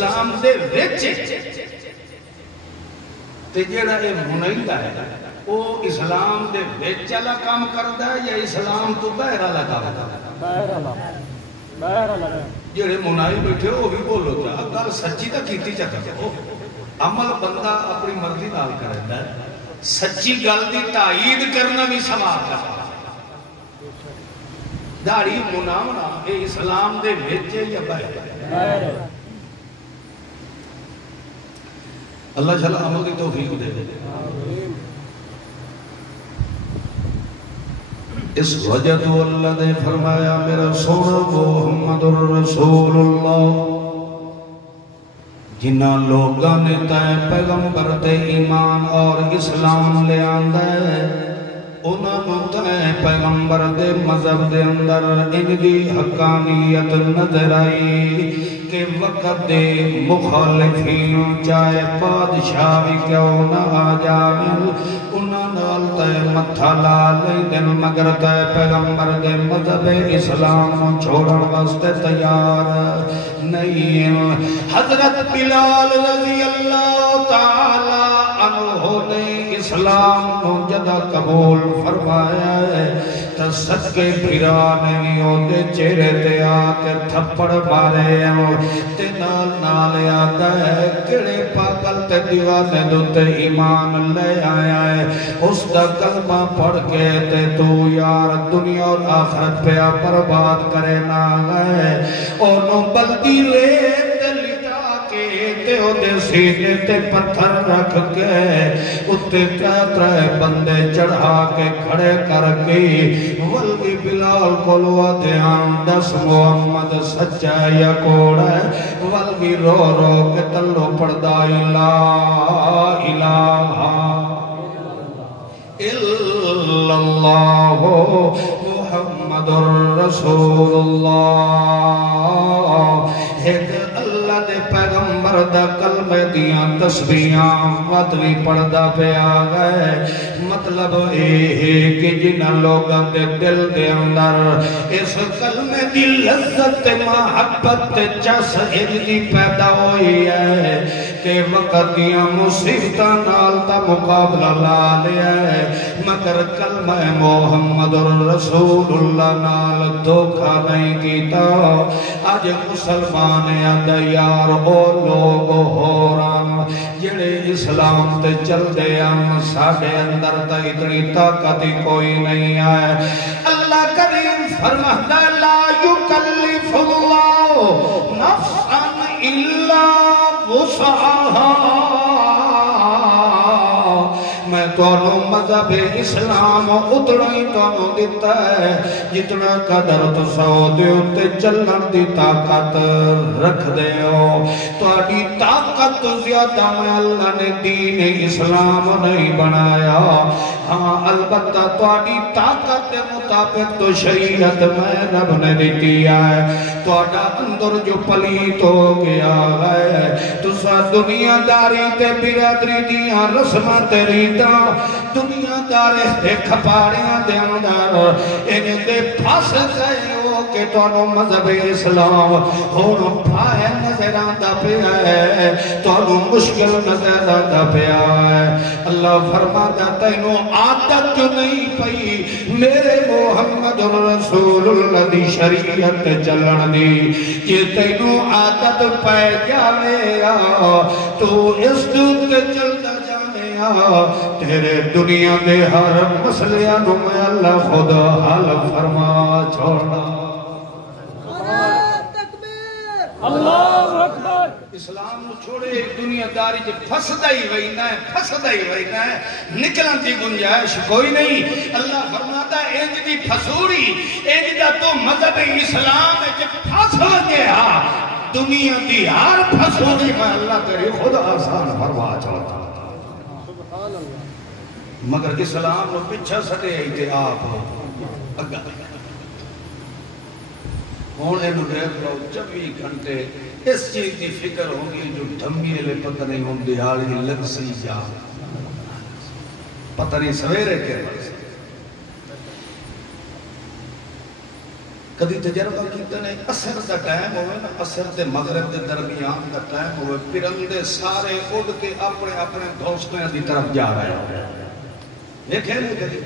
اسلام دے وچ تے جیڑا اے منیندہ ہے وہ اسلام دے وچ والا کام کردا ہے یا اسلام تو باہر والا کام کردا ہے؟ باہر والا جیڑے منائی بیٹھے وہ بھی بولو کیا گل سچی تا کیتی چاہتا ہے عمل بندہ اپنی مرضی نال کردا ہے سچی گل دی تائید کرنا بھی ثواب ہے داڑھی مناونا اے اسلام دے وچ یا باہر اللہ جھلا عمل کی توفیق دے دے اس وجہ تو اللہ نے فرمایا میرا سونا محمد الرسول اللہ جنہ لوگاں نے تے پیغمبر تے ایمان اور اسلام لے آندہ ہے انہوں تے پیغمبر دے مذہب دے اندر ان دی حقانیت نظر آئی کہ وقت دے مخالفین چاہے بادشاہ بھی کیوں نہ آ جائیں انہوں نال تے متھا لا لیندن مگر تے پیغمبر دے مذہب اسلام چھوڑن واسطے تیار نہیں حضرت بلال رضی اللہ تعالی عنہ نے اسلام کو جدہ قبول فرمایا ہے تو صدقے بھیرانے بھی ہوتے چہرے تے آکے تھپڑ مارے ہیں تے نال نال آتا ہے کڑے پاگل تے دیوانے دوتے ایمان لے آیا ہے اس دا کلمہ پڑھ کے تے تو یار دنیا اور آخرت پہ برباد کرے نہ ہے انہوں بلدی لے تے لٹا کے تے او دے سینے تے پتھر رکھ کے اتے ترے بندے چڑھا کے کھڑے کر کے ولدی بلال کولوا دھیان دس محمد سچا یا کوڑ ہے ولدی رو رو کے تلو پڑھدا لا الہ الا اللہ محمد الرسول اللہ ایک اللہ دے پیغمبر دا کلمہ دیاں تسبیحاں وطوی پڑھدا پہ آگئے مطلب اے کہ جنہ لوگاں دے دل دے اندر اس کلمہ دی لذت محبت چس اجلی پیدا ہوئی ہے کہ وقت دیاں مصیبتاں نال تا مقابلہ لا لیا ہے مگر کلمہ محمد الرسول اللہ نال دھوکہ نہیں کیتا آج مسلمان یاد یار او لوگ ہوران جڑے اسلام تے چل دے ہم ساڑھے اندر تا اتنی طاقت کوئی نہیں آئے اللہ کریم فرماتا لا یکلف اللہ نفسا الا وسعها میں تونوں مذہب اسلام اتنا ہی تونوں دیتا ہے جتنا قدر تو سو دے اتے چلن دی طاقت رکھ دے ہو توڑی طاقت زیادہ میں اللہ نے دین اسلام نہیں بنایا ہاں البتہ توڑی طاقت مطابق تو شریعت میں رب نے دیتی ہے توڑا اندر جو پلیت ہو گیا ہے تو سا دنیا داری تے برادری دیا رسمہ تیری دنیا دارے دے کھپاڑیاں دے اندر انہیں دے پھاس گئے ہو کہ تونوں مذہب اسلام ہونوں پھائے نظر آندہ پہ آئے تونوں مشکل نظر آندہ پہ آئے اللہ فرماتا تینوں عادت جو نہیں پئی میرے محمد رسول اللہ دی شریعت چلن دی کہ تینوں عادت پہ جاوے تو اس دودھ چلتا تیرے دنیا دے ہر مسئلیاں نو میں اللہ خدا حال فرما چھوڑنا اللہ اکبر اسلام نو چھوڑے دنیا داری جب پھسدہ ہی وہینا ہے نکلن دی گنجائش کوئی نہیں اللہ فرماتا ہے انج دی پھسوری انج دا تو مذہب اسلام ہے جب پھس ہو گیا دنیا دی ہر پھسوری میں اللہ تیرے خدا آسان فرما چھوڑنا مگر اسلام نو پچھا سٹے ایتے آپ اگا ہون اینو دیکھ لو 24 گھنٹے اس چیز دی فکر ہوگی جو دھمیے لے پتہ نہیں ہوں دیہاڑی لگ سی جا پتہ نہیں سویرے کے کدی تجربہ کیتا نہیں اثر دا ٹائم ہوئے نا اثر تے مغرب دے درمیان دا ٹائم ہوئے پرندے سارے اڑ کے اپنے اپنے گھونسلے دی طرف جا رہے ہوئے دیکھے نہیں کدی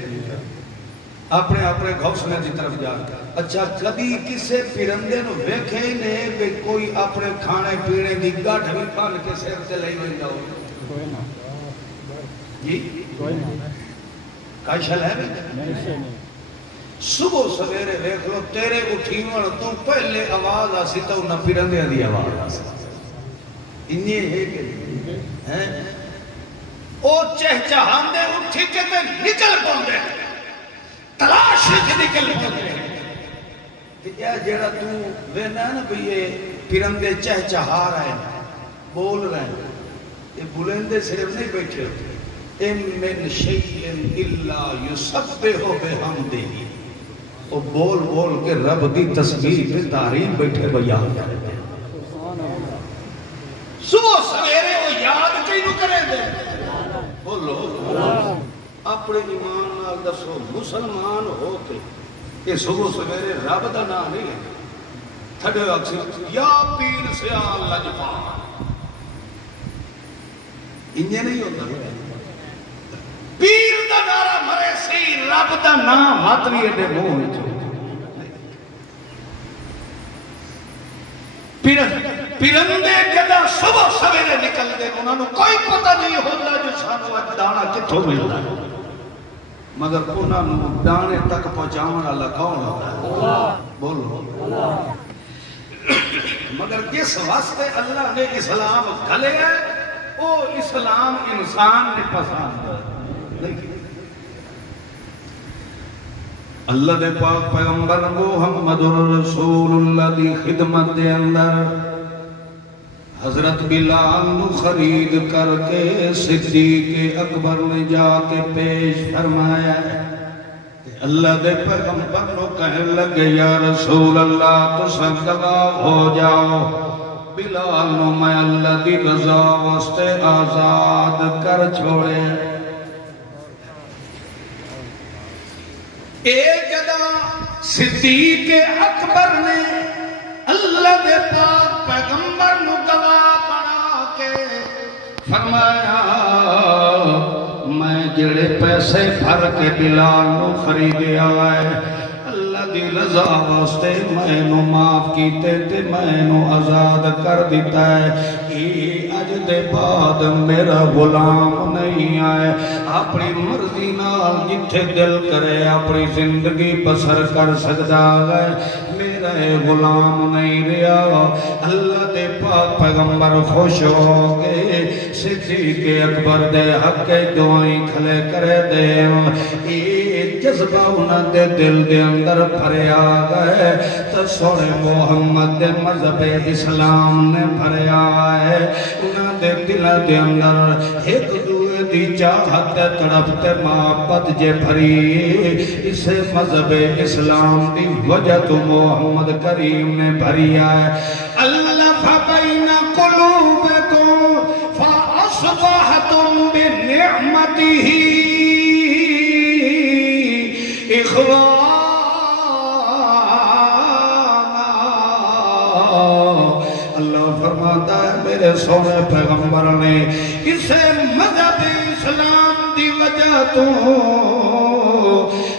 اپنے اپنے گھونسلے دی طرف جا رہے اچھا کدی کسے پرندے نو ویکھے نہیں کہ کوئی اپنے کھانے پینے دی گاٹھ بھی پان کے سر سے لئی ہوئی جاؤ کوئی نہ جی کوئی نہ کاشل ہے نہیں صبح سویرے دیکھ لو تیرے اٹھیون تو پہلے آواز آسی تو نہ پرندے دی آواز آسی انہیں ہے کہ او چہچہاندے اٹھی کے تے نکل پوندے تلاش کے نکل پوندے کہ یہ جڑا تو وینا نا بھی یہ پرندے چہچہا رہے ہیں بول رہے ہیں یہ بلندے صرف نہیں بیٹھے ہوتے ام من شیئن الا یسبح بحمدہ وہ بول بول کے رب دی تسبیح پہ تعریف بیٹھے بیان کرتے ہیں صبح سویرے وہ یاد کینو کرے دے بولو اپنے ایمان نال دسو مسلمان ہو کے یہ صبح سویرے رب دا نام نہیں ہے تھڑے اکثر یا پیر سیال لجپا انہیں نہیں ہوتا پیر دا نارا مرے سی رب دا نام ہاتھ بھی ایڈے منہ پرندے جدا صبح سویرے نکل دے انہوں نے کوئی پتہ نہیں ہوتا جو سانو اج دانا کتھوں ملتا ہے مگر انہوں نے دانے تک پہنچاون والا کون ہوتا ہے بولو مگر جس واسطے اللہ نے اسلام گھلے ہے وہ اسلام انسان نے پسند ہے اللہ دے پاک پیغمبر محمد رسول اللہ دی خدمت دے اندر حضرت بلال نو خرید کر کے صدیق اکبر نے جا کے پیش فرمایا اللہ دے پیغمبر نو کہنے لگے یا رسول اللہ تو سب گواہ ہو جاؤ بلال نو میں اللہ دی رضا واسطے آزاد کر چھوڑے ایک جگہ صدیق اکبر نے اللہ دے پاک پیغمبر نو گواہ بنا کے فرمایا میں جڑے پیسے بھر کے بلال نو خریدیا ہے اللہ دی رضا واسطے میں نو معاف کیتے تے میں نو آزاد کر دیتا ہے یہ اج دے بعد میرا غلام نہیں آئے اپنی مرضی نال جتھے دل کرے اپنی زندگی بسر کر سکتا ہے میرا غلام نہیں رہا اللہ دے پاک پیغمبر خوش ہو گئے صدیق اکبر دے حق دعائیں کھلے کرے دے یہ جذبہ انہاں دے دل دے اندر بھرے آ گئے تو سونے محمد دے مذہب اسلام نے بھرے آئے انہاں دے دل دے اندر ایک دوئے دی چاہت تڑپتے محبت جے بھری اسے مذہب اسلام دی وجہ تو محمد کریم نے بھری آئے اللہ بین قلوبکم فاصبحتم بنعمتہ اخوانا اللہ فرماتا ہے میرے سونے پیغمبر نے اسے مذہب اسلام دی وجہ تو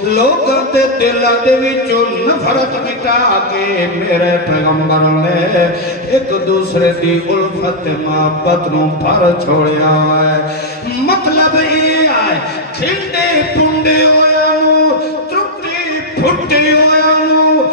لوگ دے دل دے وچوں نفرت مٹا کے میرے پیغمبر نے ایک دوسرے دی الفت محبت نو بھر چھوڑیا ہے مطلب یہ ہے کھنڈے پنڈے ہویا نو ترٹی پھٹے ہویا نو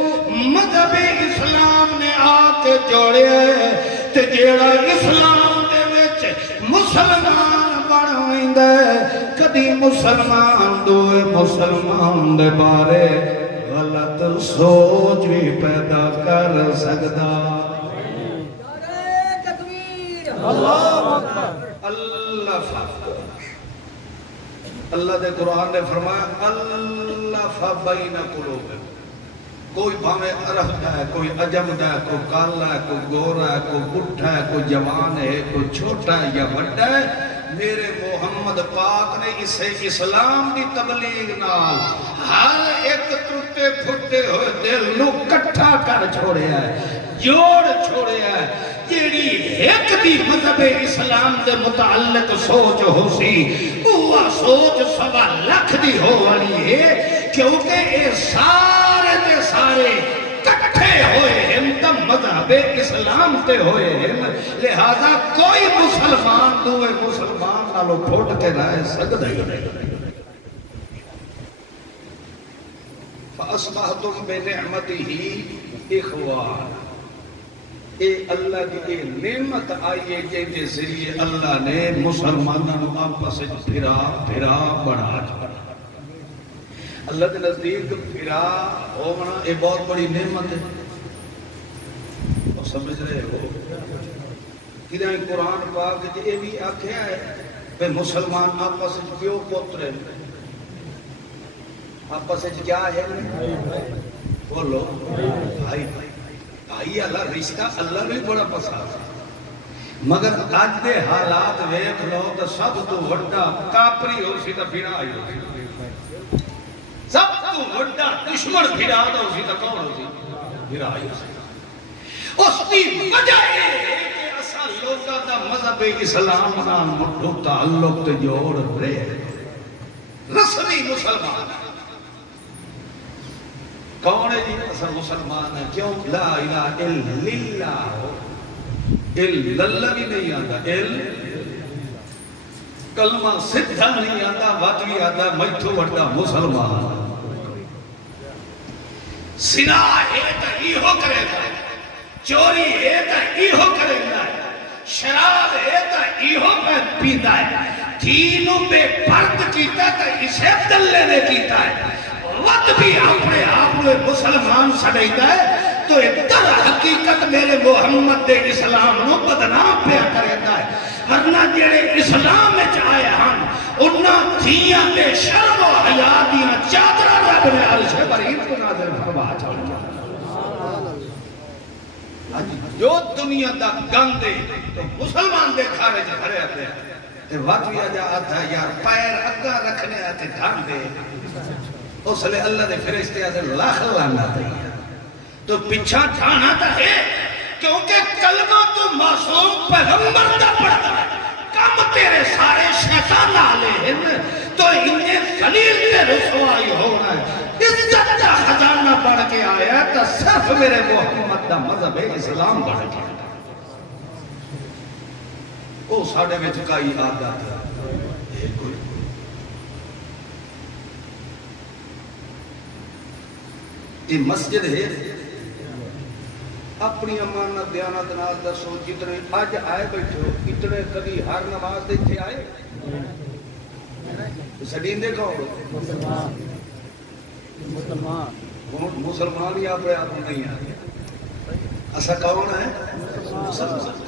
مذہب اسلام نے آ کے جوڑیا ہے تے جیڑا اسلام دے وچ مسلمان بنویندا ہے کدی مسلمان دوئے مسلمان دے بارے غلط سوچ بھی پیدا کر سکتا اللہ دے قرآن نے فرمایا اللہ فبین قلوبکم کوئی بھاوے عرب ہے کوئی عجم ہے کوئی کالا ہے کوئی گورا ہے کوئی بڈھا ہے کوئی جوان ہے کوئی چھوٹا ہے یا بڑا ہے میرے محمد پاک نے اسے اسلام دی تبلیغ نال ہر ایک ٹوٹے پھٹے ہوئے دل نو کٹھا کر چھوڑیا ہے، جوڑ چھوڑیا ہے۔ جیڑی ایک دی مذہب اسلام دے متعلق سوچ ہو سی، وہ سوچ 1.25 لاکھ دی ہو والی ہے، کیونکہ اے سارے دے سارے کٹھے ہوئے ہیں تا مذہب اسلام تے ہوئے ہیں، لہذا کوئی مسلمان دوئے مسلمان نالو پھوٹ کے رائے سکتا ہی نہیں۔ فَأَصْبَحْتُمْ بِنِعْمَتِهِ اِخْوَانَ، اے اللہ کی اے نعمت آئیے جن ذریعے اللہ نے مسلمانوں آپس پھرا بڑھا چھوڑا۔ اللہ کے نزدیک پھرا ہونا یہ بہت بڑی نعمت ہے، اور سمجھ رہے ہو کہ قرآن پاک یہ بھی آکھیا ہے کہ مسلمان آپس کیوں پوترے آپس کیا ہے؟ بولو بھائی بھائی اللہ رشتہ اللہ بھی بڑا پسند ہے، مگر آج دے حالات ویکھ لو تو سب تو وڈا کافری ہو سی تو پھرا آئی ہو سی، سب تو وڈا دشمن پھرا دو سی تو کون ہو سی؟ پھرا آئی ہو سی۔ اس کی وجہ ہے کہ اسا لوگا دا مذہب اسلام نام مٹھو تعلق تے جوڑ رہے رسمی مسلمان کون ہے جی؟ اسا مسلمان ہے، کیوں؟ لا الہ الا اللہ، اللہ بھی نہیں آتا، کلمہ سدھا نہیں آتا، وقت بھی آتا، میتھو وڑتا مسلمان۔ سنا ہے تا ایہو کرے گا، چوری ہے تا ایہو کرے گا، شراب ہے تا ایہو پیتا ہے، دینوں بے پرد کیتا تا اسے دلے نے کیتا ہے، وقت بھی اپنے آپ میں مسلمان سڑیتا ہے، تو در حقیقت میرے محمد دے اسلام نو بدنام پیا کریتا ہے، ورنہ جڑے اسلام میں چاہے ہم انہاں دھیاں دے شرم و حیاء دیاں چادرہ رب نے عرش برید کو نازل فرما چاہتا جو دنیا دا گندے تو مسلمان دے کھارے جا بھرے آتے ہیں، وقت بھی آجا آتا ہے یار پیر اگا رکھنے آتے گندے، اس لئے اللہ دے فرشتے آتے لاکھ لانا دیا تو پیچھا ٹھانا تا ہے، کیونکہ کلمہ تو معصوم پیغمبر دا پڑھتا ہے، کم تیرے سارے شیطان آلے ہیں تو انہیں خلیل تے رسوائی ہونا ہے، عزت دا خزانہ بڑھ کے آیا تو صرف میرے محمد دا مذہب اسلام بڑھ کے آیا، وہ ساڑھے میں چکائی آدھا تھا۔ یہ مسجد ہے، اپنی امانت دیانت نال دسو، جتنے آج آئے بیٹھے ہو اتنے کبھی ہر نماز دیکھتے آئے سڈین دیکھا ہو مسلمان ہی آپ نہیں آئے، ایسا کون ہے؟ مسلمان۔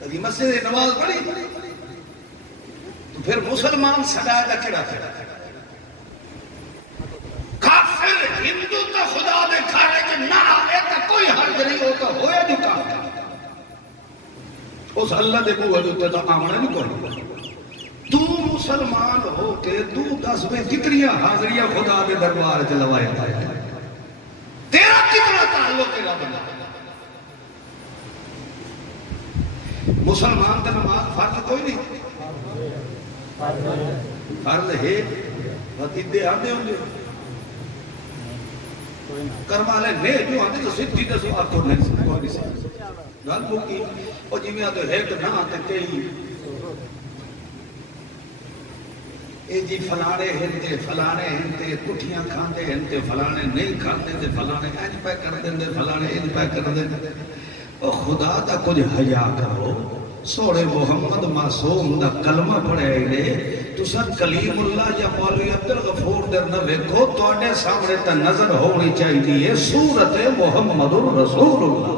کبھی مسجد نماز پڑھی تو پھر مسلمان سڑائے دا کڑا پھر کافر ہندو تا خدا دے کھارے کہ نہ آئے تا کوئی حرج نہیں ہوتا ہویا جو کافر اس اللہ دے بوہ جو تیتا آمنا نہیں کرو، تو مسلمان ہو کے تو 10 میں کتنیاں حاضریاں خدا دے دربار چلوائے آئے، تیرا کتنا تعلق ہے رب اللہ۔ مسلمان کا نماز فرض کوئی نہیں، فرض ہے وطیدے آنے ہوں گے کرمالے نے جو آنے تو سدھی دسو آپ کو نہیں سکتے گل بکی اور جی میں آتے ایک نہ آتے کئی اے جی فلانے ہنتے فلانے ہنتے کٹھیاں کھاندے ہنتے فلانے نہیں کھاندے تھے فلانے اینج پہ کر دیں فلانے اینج پہ کر دیں، خدا دا کچھ حیا کرو، سوڑے محمد معصوم دا کلمہ پڑھے گئے تو سر کلیم اللہ یا مولوی عبدالغفور در نہ ویکھو تو آنے سامنے تا نظر ہونی چاہیے سورت محمد رسول اللہ،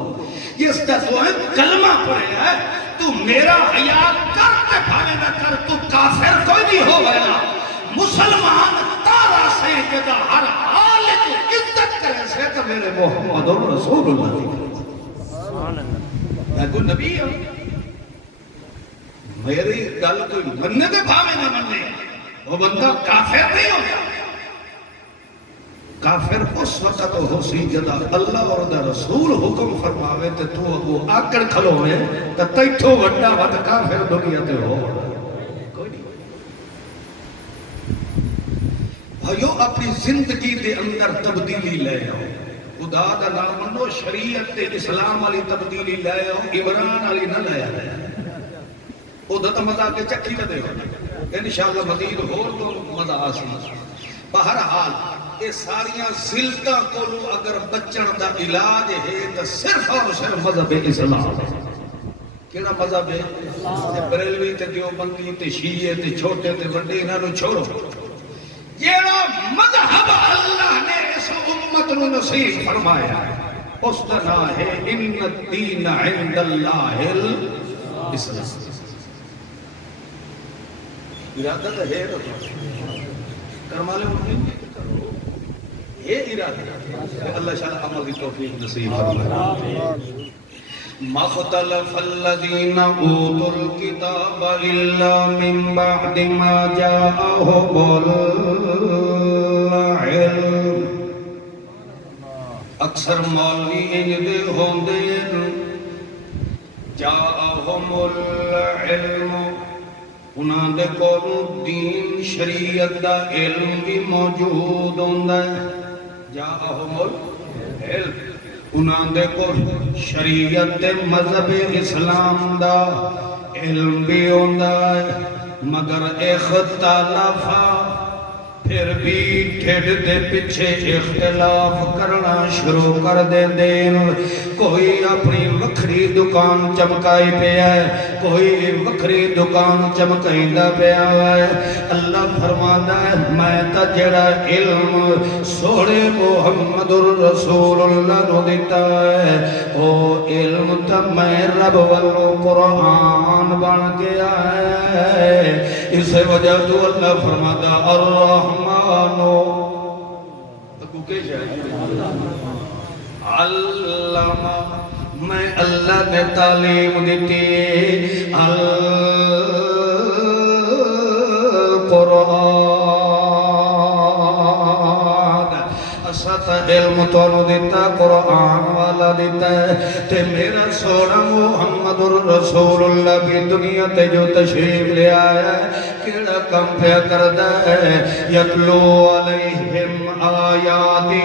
جس کا تو ہے کلمہ پڑھے ہے، تو میرا حیا کرتے بھانے نہ کر، تو کافر کوئی نہیں ہو گیا، مسلمان تارا سے جدا ہر حال کی عزت کرے سے تو میرے محمد رسول اللہ میں کوئی نبی ہوں، میری گل کوئی مننے دے بھاوے نہ مننے، وہ بندہ کافر نہیں ہوتا۔ کافر اس وقت ہو سی جدا اللہ اور دا رسول حکم فرماوے تے تو اگو آکڑ کھلوے تا تیتھو وڈا ود کافر دنیا تے ہو کوئی نہیں۔ بھائیو اپنی زندگی دے اندر تبدیلی لے آؤ، خدا دا نام منو، شریعت تے اسلام والی تبدیلی لے آؤ، عمران والی نہ لے آؤ۔ او دا مزہ کے چکی نہ دے ہو، انشاءاللہ مزید ہو تو مزہ آسی۔ بہرحال یہ ساریاں ذلتاں کو اگر بچن دا علاج ہے تو صرف اور صرف مذہب اسلام۔ کیڑا مذہب ہے؟ بریلوی تے دیوبندی تے شیعہ تے چھوٹے تے بڑے انہاں نوں چھوڑو۔ جیڑا مذہب اللہ نے اس امت نوں نصیب فرمایا اس دا نام ہے ان الدین عند اللہ الاسلام۔ ارادہ تو ہے کرمالے ممکن کرو، یہ ارادہ اللہ شاء عمل کی توفیق نصیب فرمائے۔ مختلف الذین اوتوا الکتاب الا من بعد ما جاءهم العلم۔ اکثر مولوی انجدے ہوندے جاءهم العلم، انہاں دے کولوں دین شریعت دا علم بھی موجود ہوندا ہے۔ جاءہم العلم، انہاں دے کول شریعت دے مذہب اسلام دا علم بھی ہوندا ہے، مگر اختلافا پھر بھی ٹھڈ دے پیچھے اختلاف کرنا شروع کر دے دین۔ کوئی اپنی وکھری دکان چمکائی پہ ہے، کوئی وکھری دکان چمکائی دا پہ ہے۔ اللہ فرماتا ہے میں تا جڑا علم سوڑے محمد الرسول اللہ نو دیتا ہے او علم تا میں رب والو قرآن بن گیا ہے۔ اس وجہ تو اللہ فرماتا الرحمانو علامہ، میں اللہ نے تعلیم دیتی القرآن، اسات علم تو دیتا قرآن والا دیتا ہے۔ تے میرا سونا محمد الرسول اللہ بھی دنیا تے جو تشریف لے آیا ہے کیڑا کم پہ کردہ ہے، یتلو علیہم آیاتہ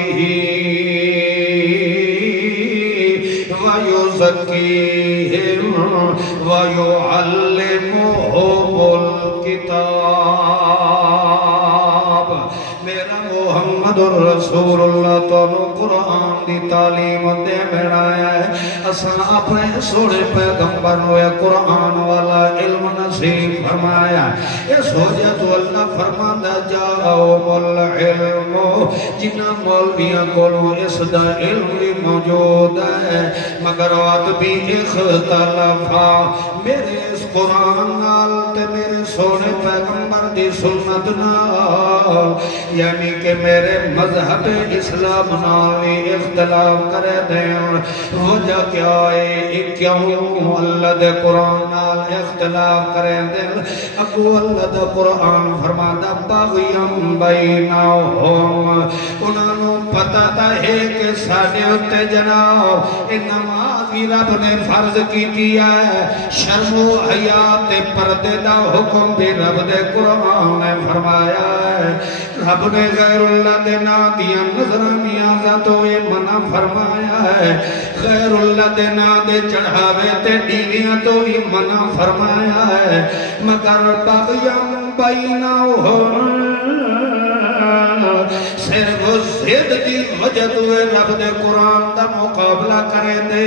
وَيُزَكِّيهِمْ وَيُعَلِّمُهُمُ الْكِتَابَ۔ میرا محمد الرسول اللہ تو قرآن دی تعلیم دے بڑھایا ہے۔ اساں اپنے سوڑے پیغمبر ہوئے قرآن والا علم نصیب فرمایا۔ اس وجہ تو اللہ فرماتا جاءہم العلم، جنہ مولویاں کولوں اس دا علم بھی موجود ہے مگر وقت بھی اختلافا میرے اس قرآن نال تے میرے سونے پیغمبر دی سنت نال، یعنی کہ میرے مذہب اسلام نالی اختلاف کرے دیں۔ وجہ کیا ہے کیوں اللہ دے قرآن نال اختلاف کرے دیں؟ اگو اللہ دے قرآن فرماتا باغیم بینہم، انہوں نے پتہ تھا ہے کہ ساڑھے اتے جناب نمازی رب نے فرض کی دیا ہے، شرم و حیات پردے دا حکم بھی رب دے قرآن نے فرمایا ہے۔ رب نے غیر اللہ دے نا دیا نظر نیازہ تو یہ منع فرمایا ہے، غیر اللہ دے نا دے چڑھاوے تے ڈیلیاں تو یہ منع فرمایا ہے، مگر باغیم بینہم صرف زید دی وجہ دوئے رب دے قرآن دا مقابلہ کرے دے۔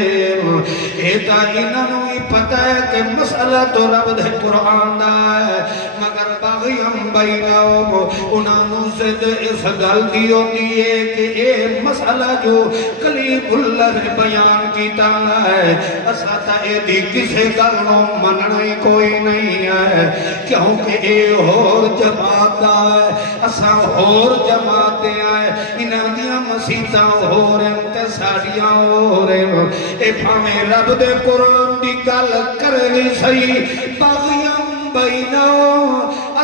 ایتا انہوں ہی پتہ ہے کہ مسئلہ تو رب دے قرآن دا ہے، مگر باغیم بینہم انہوں زید اس گل دیو دیئے کہ اے مسئلہ جو کلیم اللہ نے بیان کیتا ہے اساتا اے دی کسے گلوں مننے کوئی نہیں ہے، کیونکہ اے اور جماعت دا ہے، اساں اور جماعت دے آئے، انہاں دیاں مسیطاں ہو رہے ہیں تے ساڑیاں ہو رہے ہیں۔ اے پھامے رب دے قرآن دی گل کرے صحیح باغیاں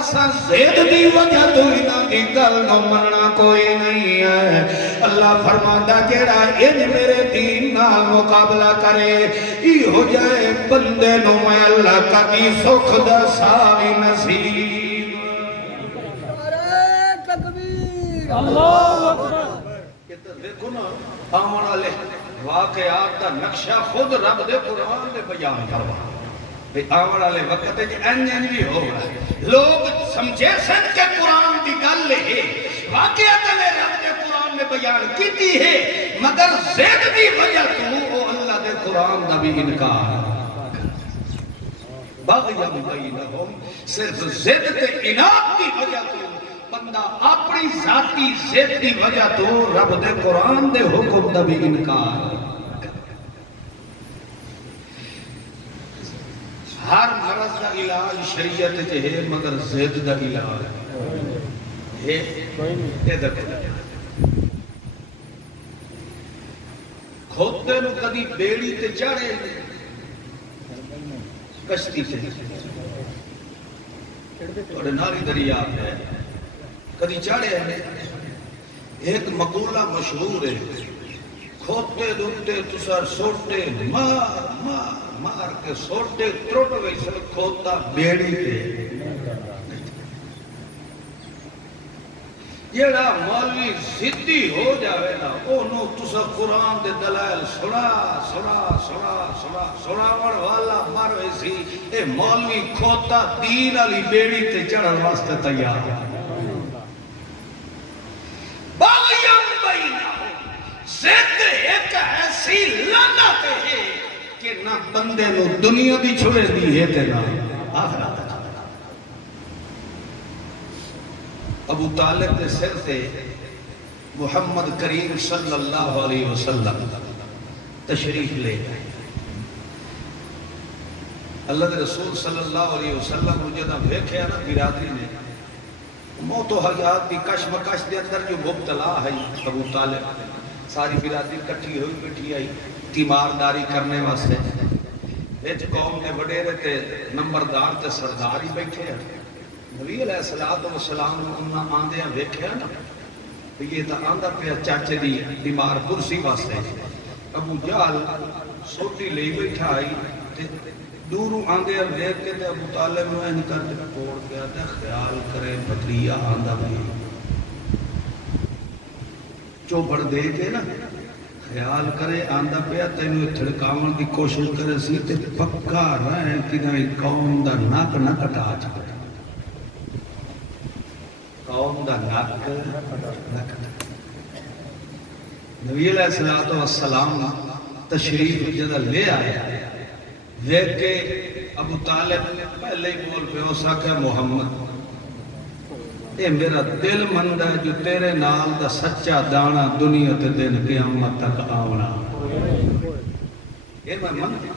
اسا زید دی وجہ تو انہاں دی گل نو مننا کوئی نہیں ہے اللہ فرماندا جیڑا ان میرے دین نال مقابلہ کرے ای ہو جائے بندے نو میں اللہ کبھی سکھ دا ساوی نصیب تکبیر اللہ اکبر یہ تو دیکھو نا آمن والے واقعات دا نقشہ خود رب دے قرآن دے بیان کروا آمن والے وقت ہے کہ انجن بھی ہو رہا ہے لوگ سمجھے سن کے قرآن دی گل ہے واقعات میں رب دے قرآن میں بیان کیتی ہے مگر زید دی وجہ تو او اللہ دے قرآن دا بھی انکار باغیم بینہم صرف زید تے اناد دی وجہ تو بندہ اپنی ذاتی زید دی وجہ تو رب دے قرآن دے حکم دا بھی انکار ہر مرض دا علاج شریعت ہے مگر زید دا علاج ہے کھوتے نو کدی بیڑی تے چڑھے کشتی سے اور ناری دریا ہے کدی چڑھے ایک مقولہ مشہور ہے کھوتے دوتے تسر سوٹے مار کے سوٹے تروٹ ویسے کھوتا بیڑی تے جیڑا مولوی زدی ہو جاوے نا انہوں تسا قرآن دے دلائل سنا والا مر ویسی اے مولوی کھوتا دین علی بیڑی تے چڑھن واسطے تیار باغیم بینہم زد ایک ایسی لعنت ہے کہ نہ بندے نو دنیا دی چھوڑے دی ہے تے نہ آخرت ابو طالب دے سر سے محمد کریم صلی اللہ علیہ وسلم تشریف لے گئے اللہ دے رسول صلی اللہ علیہ وسلم جدہ بھیکھے نا برادری نے موت و حیات دی کشمکش دے اندر جو مبتلا ہے ابو طالب ساری برادری کٹھی ہوئی بیٹھی آئی تیمارداری کرنے واسطے ایچ قوم نے بڑے رہتے نمبردار تے سرداری بیٹھے ہیں نبی علیہ السلام انہاں آندے ہیں بیٹھے ہیں نا یہ تا آندہ پہ چاچے دی بیمار پرسی واسطے ابو جہل سوٹی لے بیٹھا آئی دوروں آندے ہیں دیکھ کے ابو طالب میں ان کر پوڑ گیا تھا خیال کرے بطریہ آندہ بھی چوبڑ دے کے نا خیال کرے آندہ پہ تینو تھڑکاون کی کوشش کرے سی تے پکا رہے کہ نئی قوم دا ناک نہ کٹا چکے قوم دا ناک نہ کٹا نبی علیہ السلام تشریف جدہ لے آیا دیکھ کے ابو طالب پہلے ہی بول پہ ہو سکے محمد اے میرا دل مند ہے جو تیرے نال دا سچا دانا دنیا تے دن قیامت تک آونا یہ میں مند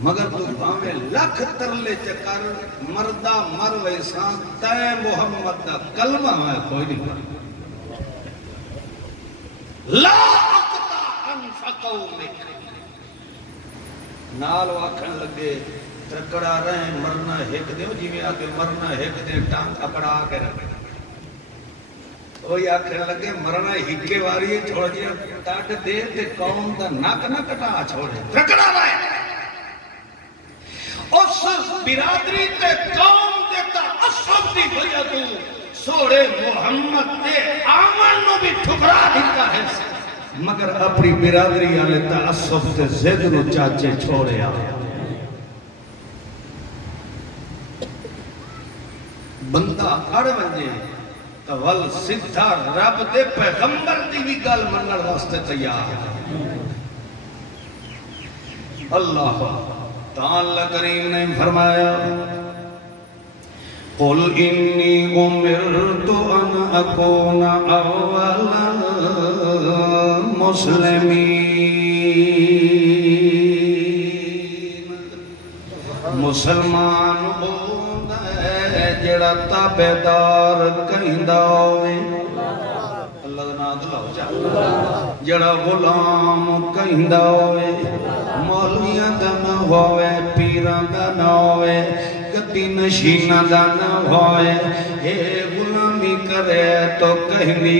مگر تو باہمیں لکھ ترلے چکر مردہ مر ویسان تے محمد دا کلمہ ہے کوئی نہیں لا اقتا انفقو مک نال واکھن لگے ترکڑا رہے ہیں مرنا ہیک دے جی میں آگے مرنا ہیک دے ٹانگ اپڑا آگے رکھے وہی آکھنے لگے مرنا ہکے واری چھوڑ دیا ٹاٹ دے تے قوم دا ناک نہ کٹا چھوڑے ترکڑا رہے اس برادری تے قوم دیتا اصف دی وجہ تو سوڑے محمد تے آمن نو بھی ٹھکرا دیتا ہے مگر اپنی برادری آلے تعصب تے زد نو چاچے چھوڑے آیا بندہ اڑ ونجے تو ول سدھا رب دے پیغمبر دی بھی گل منن واسطے تیار اللہ تعالی کریم نے فرمایا قل انی امرت ان اکون اول المسلمین مسلمان جڑا تابعدار کہندا ہوے اللہ دا ناد لاؤ چاہ جڑا غلام کہندہ ہوئے مولویاں دا نہ ہوئے پیران دا نہ ہوئے گدی نشینہ دا نہ ہوئے اے غلامی کرے تو کہنی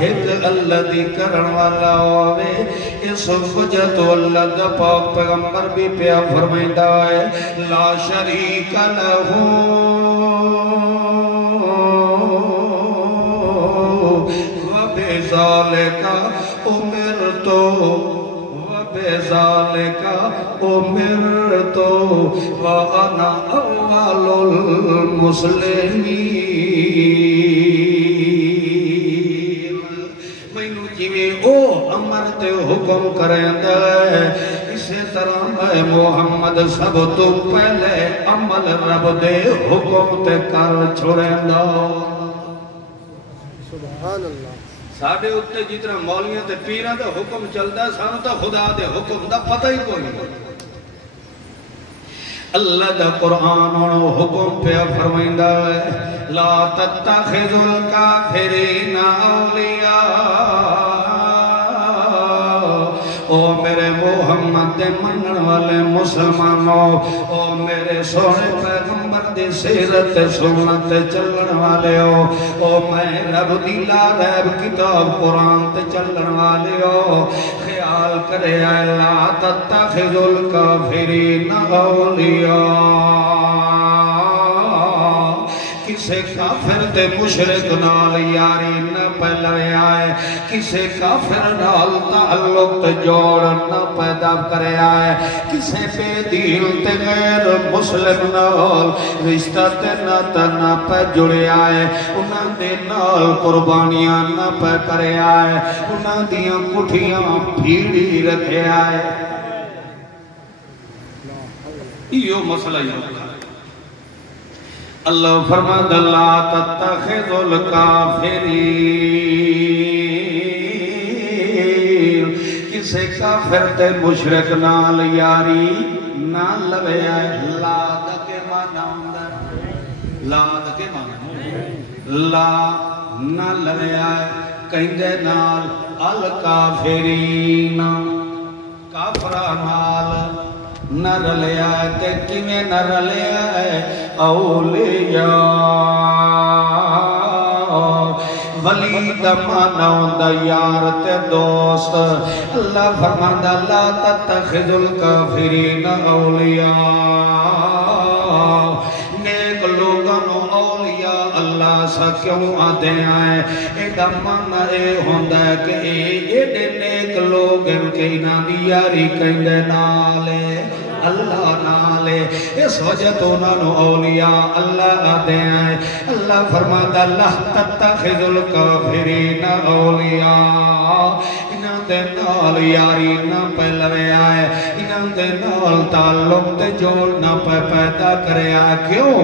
ایک اللہ دی کرن والا ہوئے اس وجہ تو اللہ دا پاک پیغمبر بھی پیا فرمائندہ ہے لا شریک لہو وَبِذَالِكَ أُمِرْتُ وَبِذَالِكَ أُمِرْتُ وَأَنَا أَوَّلُ الْمُسْلِمِينَ مینوں جویں او امر تے حکم کریندا ہے اسی طرح میں محمد سب تو پہلے عمل رب دے حکم تے کر چھوڑیندا سبحان اللہ ساڑھے اتنے جتنا مولیاں تے پیران دا حکم چلدا ہے سانو تا خدا دے حکم دا پتہ ہی کوئی نہیں اللہ دا قرآن انہوں حکم پہ فرمائندہ ہے لا تتخذوا الکافرین اولیاء او میرے محمد دے منن والے مسلمانوں او میرے سونے پیغمبر دی سیرت سنت چلن والے ہو او میں رب دی لا ریب کتاب قرآن تے چلن والے ہو خیال کرے اے لا تتخذوا الکافرین اولیاء کسے کافر تے مشرک نال یاری نہ پہلے آئے کسے کافر نال تعلق تے جوڑ نہ پیدا کرے آئے کسے بے دین تے غیر مسلم نال رشتہ تے ناتا نہ پہ جڑے آئے انہاں دے نال قربانیاں نہ پہ کرے آئے انہاں دیاں کٹھیاں بھیڑی رکھے آئے یہ مسئلہ یہ اللہ فرماتا لا تتخذوا الکافرین کسے کافر تے مشرک نال یاری نہ لوے آئے لاد کے معنی ہوں لاد کے معنی لا نہ لوے آئے کہندے نال الکافرین کافرہ نال نہ رلیا تے کنے نہ رلیا اولیاء ولی دا مانا ہوندا یار تے دوست اللہ فرماندا لا تتخذوا الکافرین اولیاء نیک لوگاں نو اولیاء اللہ سا کیوں آدھے آئے ایڈا مانا اے ہوندا ہے کہ ایڈے نیک لوگ ان کے انہاں دی یاری کہندے نالے اللہ نالے اس وجہ تو انہوں اولیاء اللہ آدھے آئے اللہ فرماتا لا تتخذوا الکافرین اولیاء انہاں دے نال یاری نہ پہلوے آئے انہاں دے نال تعلق تے جوڑ نہ پیدا کرے آئے کیوں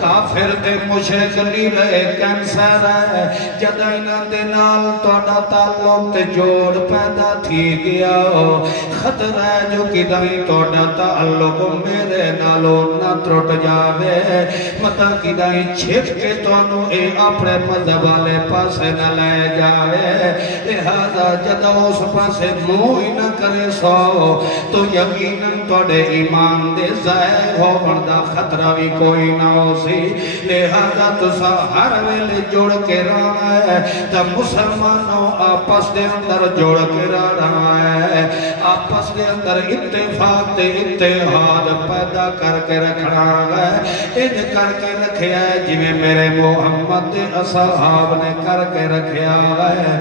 کافر دے مشرک نہیں رہے کینسر ہے جدہ انہاں دے نال توڑا تعلق تے جوڑ پیدا تھی گیا خطر ہے جو کدھائی توڑا تعلق میرے نالو نہ ترٹ جاوے مطا کدھائی چھپ کے توانو اے اپنے مذہب والے پاسے نہ لے جاوے لہذا جدہ اس پاسے موئی نہ کرے سو تو یقیناً توڑے ایمان دے ضائع ہو بردہ خطرہ بھی کوئی نہ ہو سی لہذا تو سا ہر ویلے جوڑ کے رہا ہے تا مسلمانوں آپس دے اندر جوڑ کے رہا ہے آپس دے اندر اتفاق دے اتحاد پیدا کر کے رکھنا ہے ان کر کے رکھیا ہے جویں میرے محمد اصحاب نے کر کے رکھیا ہے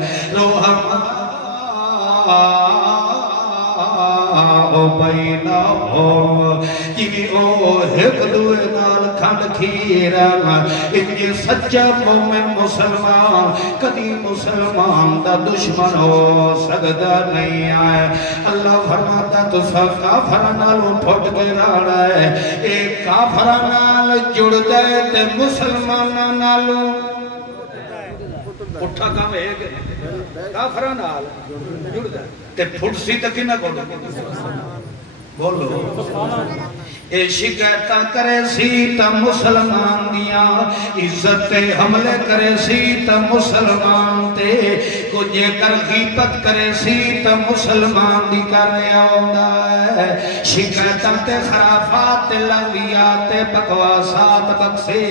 او بینا ہو جویں او ایک دوئے نال کھنڈ کھیرا انجی سچا مومن مسلمان کدی مسلمان دا دشمن ہو سکتا نہیں آئے اللہ فرماتا تو سا کافر نالوں پھٹ کے راڑا ہے ایک کافر نال جڑ دے تے مسلمان نالوں اٹھا کام ہے کافر نال جڑ دے تے پھٹ سی تکی نہ گوڑ بولو اے شکایت کرے سی تا مسلمان دیا عزت حملے کرے سی تا مسلمان تے کو جے کر غیبت کرے سی تا مسلمان دی کر رہا ہوندہ ہے شکایت تے خرافات لغویات بکواسات بکسے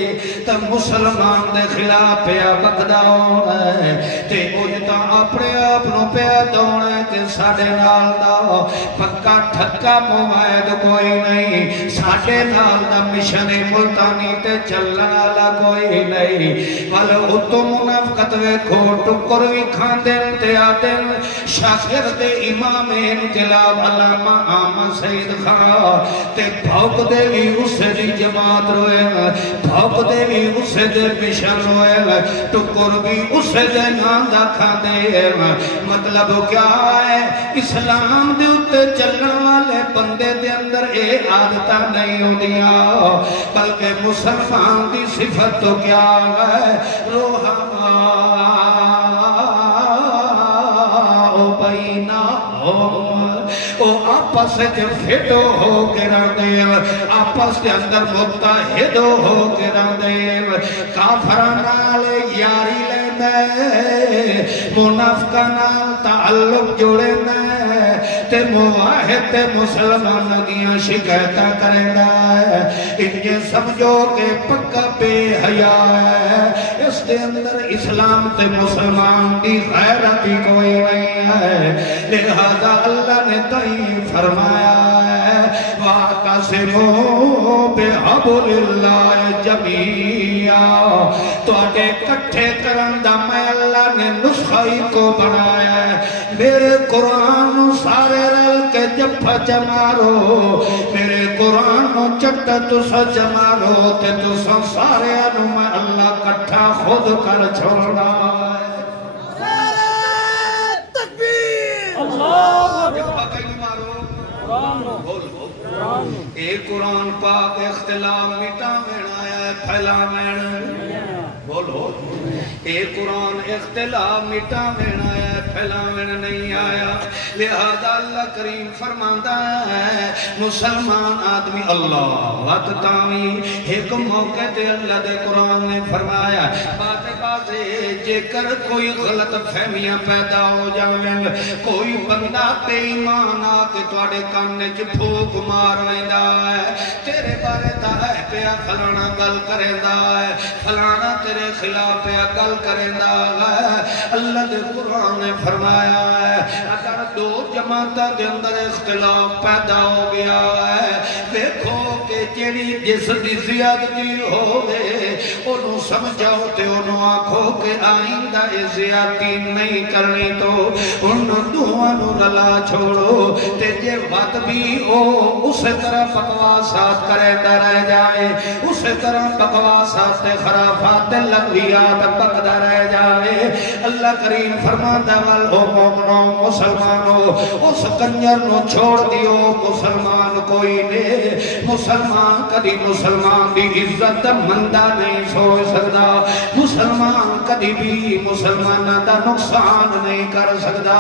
تا مسلمان دے خلاف پیا بکدہ ہوندہ ہے تے اجتا اپنے اپنوں پیا دونے کہ ساڑے نال دا پکا ٹھکا موائد کوئی نہیں ساڑے نال دا مشن ملتانی تے چلنا لا کوئی نہیں والا اتو منافقت وے کھوٹو کروی کھاندن تے آدن شاکر دے امام انقلاب علامہ آمد سید خان تے بھوک دے بھی اسے دی جماعت روئے بھوک دے بھی اسے دے مشن روئے ٹکر بھی اسے دے ناندہ کھاندے مطلب کیا ہے اسلام دے اتے چلنا والے بندے دے اندر اے عادتہ نہیں ہو دیا بلکہ مسلمان دی صفت تو کیا ہے روحما او بینا او آپس کے فٹو ہو کے رہنے آپس کے اندر متحد ہو کے رہنے کافرانال یاری لینے منافقانال تعلق جوڑے تے مواحد تے مسلمان دیاں شکایتہ کریں دا ہے انجھے سمجھو کہ پکا بے حیا ہے اس دے اندر اسلام تے مسلمان دی غیرتی کوئی نہیں ہے لہذا اللہ نے تئیں فرمایا ہے وَاعْتَصِمُوا بِحَبْلِ اللَّهِ جَمِيعًا تو آگے کٹھے کرندہ میں اللہ نے نسخائی کو بنایا ہے میرے قرآن سارے رل کے جپا جمارو میرے قرآن چٹا تسا جمارو تے تسا سارے انو میں اللہ کٹھا خود کر چھوڑا تکبیر اللہ جپا کہیں مارو اے قرآن پاک اختلاف مٹا میں آیا ہے پھیلا میں بولو اے قرآن اختلاف مٹا میں آیا ہے پھیلا میں نہیں آیا لہذا اللہ کریم فرماتا ہے مسلمان آدمی اللہ وقت تاوی ایک موقع تے اللہ دے قرآن نے فرمایا باتیں جے کر کوئی غلط فہمیاں پیدا ہو جاویں کوئی بندہ بے ایمان آ کے تواڈے کانے چ پھوک مار ویندا ہے تیرے بارے دا ہے پیا فلانا گل کریندا ہے فلانا تیرے خلاف پیا گل کریندا ہے اللہ دے قرآن نے فرمایا ہے اگر دو جماعتاں دے اندر اختلاف پیدا ہو گیا ہے دیکھو کہ جیڑی جس دی زیادتی ہوئے انہوں سمجھاؤ تے انہوں آنکھوں کے آئندہ زیادتی نہیں کرنی تو انہوں دوانوں رلا چھوڑو تے جے وقت بھی ہو اسے طرح بکواسات کرے دا رہ جائے اسے طرح بکواسات خرافات لغویات پکدا رہ جائے اللہ کریم فرماتا والو مومنوں مسلمانوں اس کنجر نو چھوڑ دیو مسلمان کوئی نے مسلمان کدی مسلمان دی عزت مندہ نہیں سو سکتا مسلمان کدی بھی مسلمان دا نقصان نہیں کر سکتا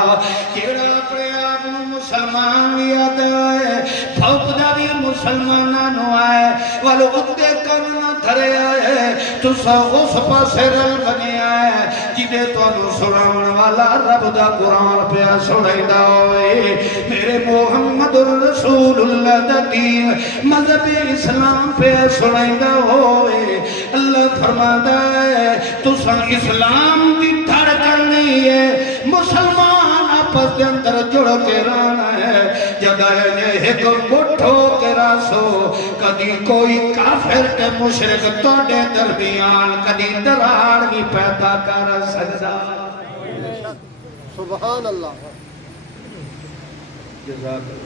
کیڑا اپنے آپ مسلمان بھی آتے ہوئے بھوک دا بھی مسلمانانو آئے والو اتے کرنا دھرے آئے تو سا اس پاسے رل بنے آئے جنہیں تو انو سناون والا رب دا قرآن پہ سنائی دا ہوئے میرے محمد رسول اللہ دا دین مذہب اسلام پہ سنائی دا ہوئے اللہ فرماتا ہے تو سا اسلام دی دھڑ کرنی ہے مسلمان آپس دے اندر جڑ کے رانا ہے جدائے ایک مٹھو کے راسو کدی کوئی کافر کے مشرک توڑے درمیان کدی دراڑ بھی پیدا کر سکتا سبحان اللہ جزاک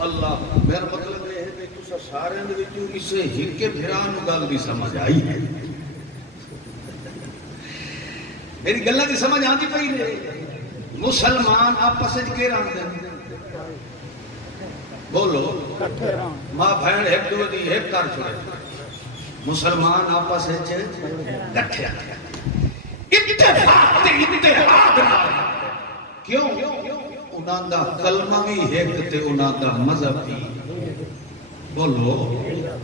اللہ میرا مطلب ہے کہ تسا سارے دے وچوں اسے ہکے پھران گل بھی سمجھ آئی ہے میری گلاں دی سمجھ آندی پئی نے مسلمان آپس وچ کے رہندے بولو ماں بہن ایک دو دی ایک کر چھوڑے مسلمان آپس وچ کٹھے اتفاق تے اتحاد کیوں انہاں دا کلمہ بھی ایک تے انہاں دا مذہب بھی. بولو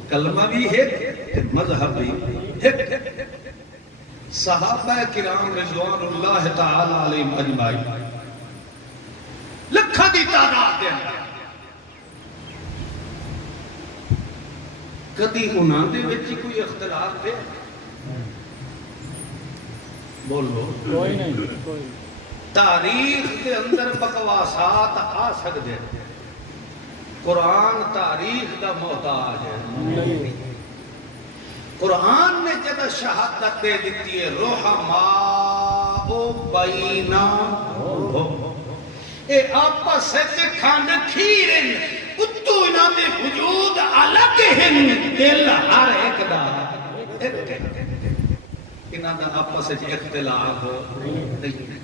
کلمہ بھی ایک تے مذہب بھی ایک. صحابہ کرام رضوان اللہ تعالی علیہم اجمعین لکھاں دی تعداد دے اندر کدی انہاں دے وچ کوئی اختلاف ہے؟ بولو کوئی نہیں. تاریخ کے اندر بکواسات آ سکتے. قرآن تاریخ دا محتاج ہے. قرآن نے جب شہادت دے دیتی ہے رحماء بینہم اے آپس سے کھان کھیرن اتو انہاں میں وجود الگ ہیں دل ہر ایک دا انہاں دا آپس سے اختلاف نہیں.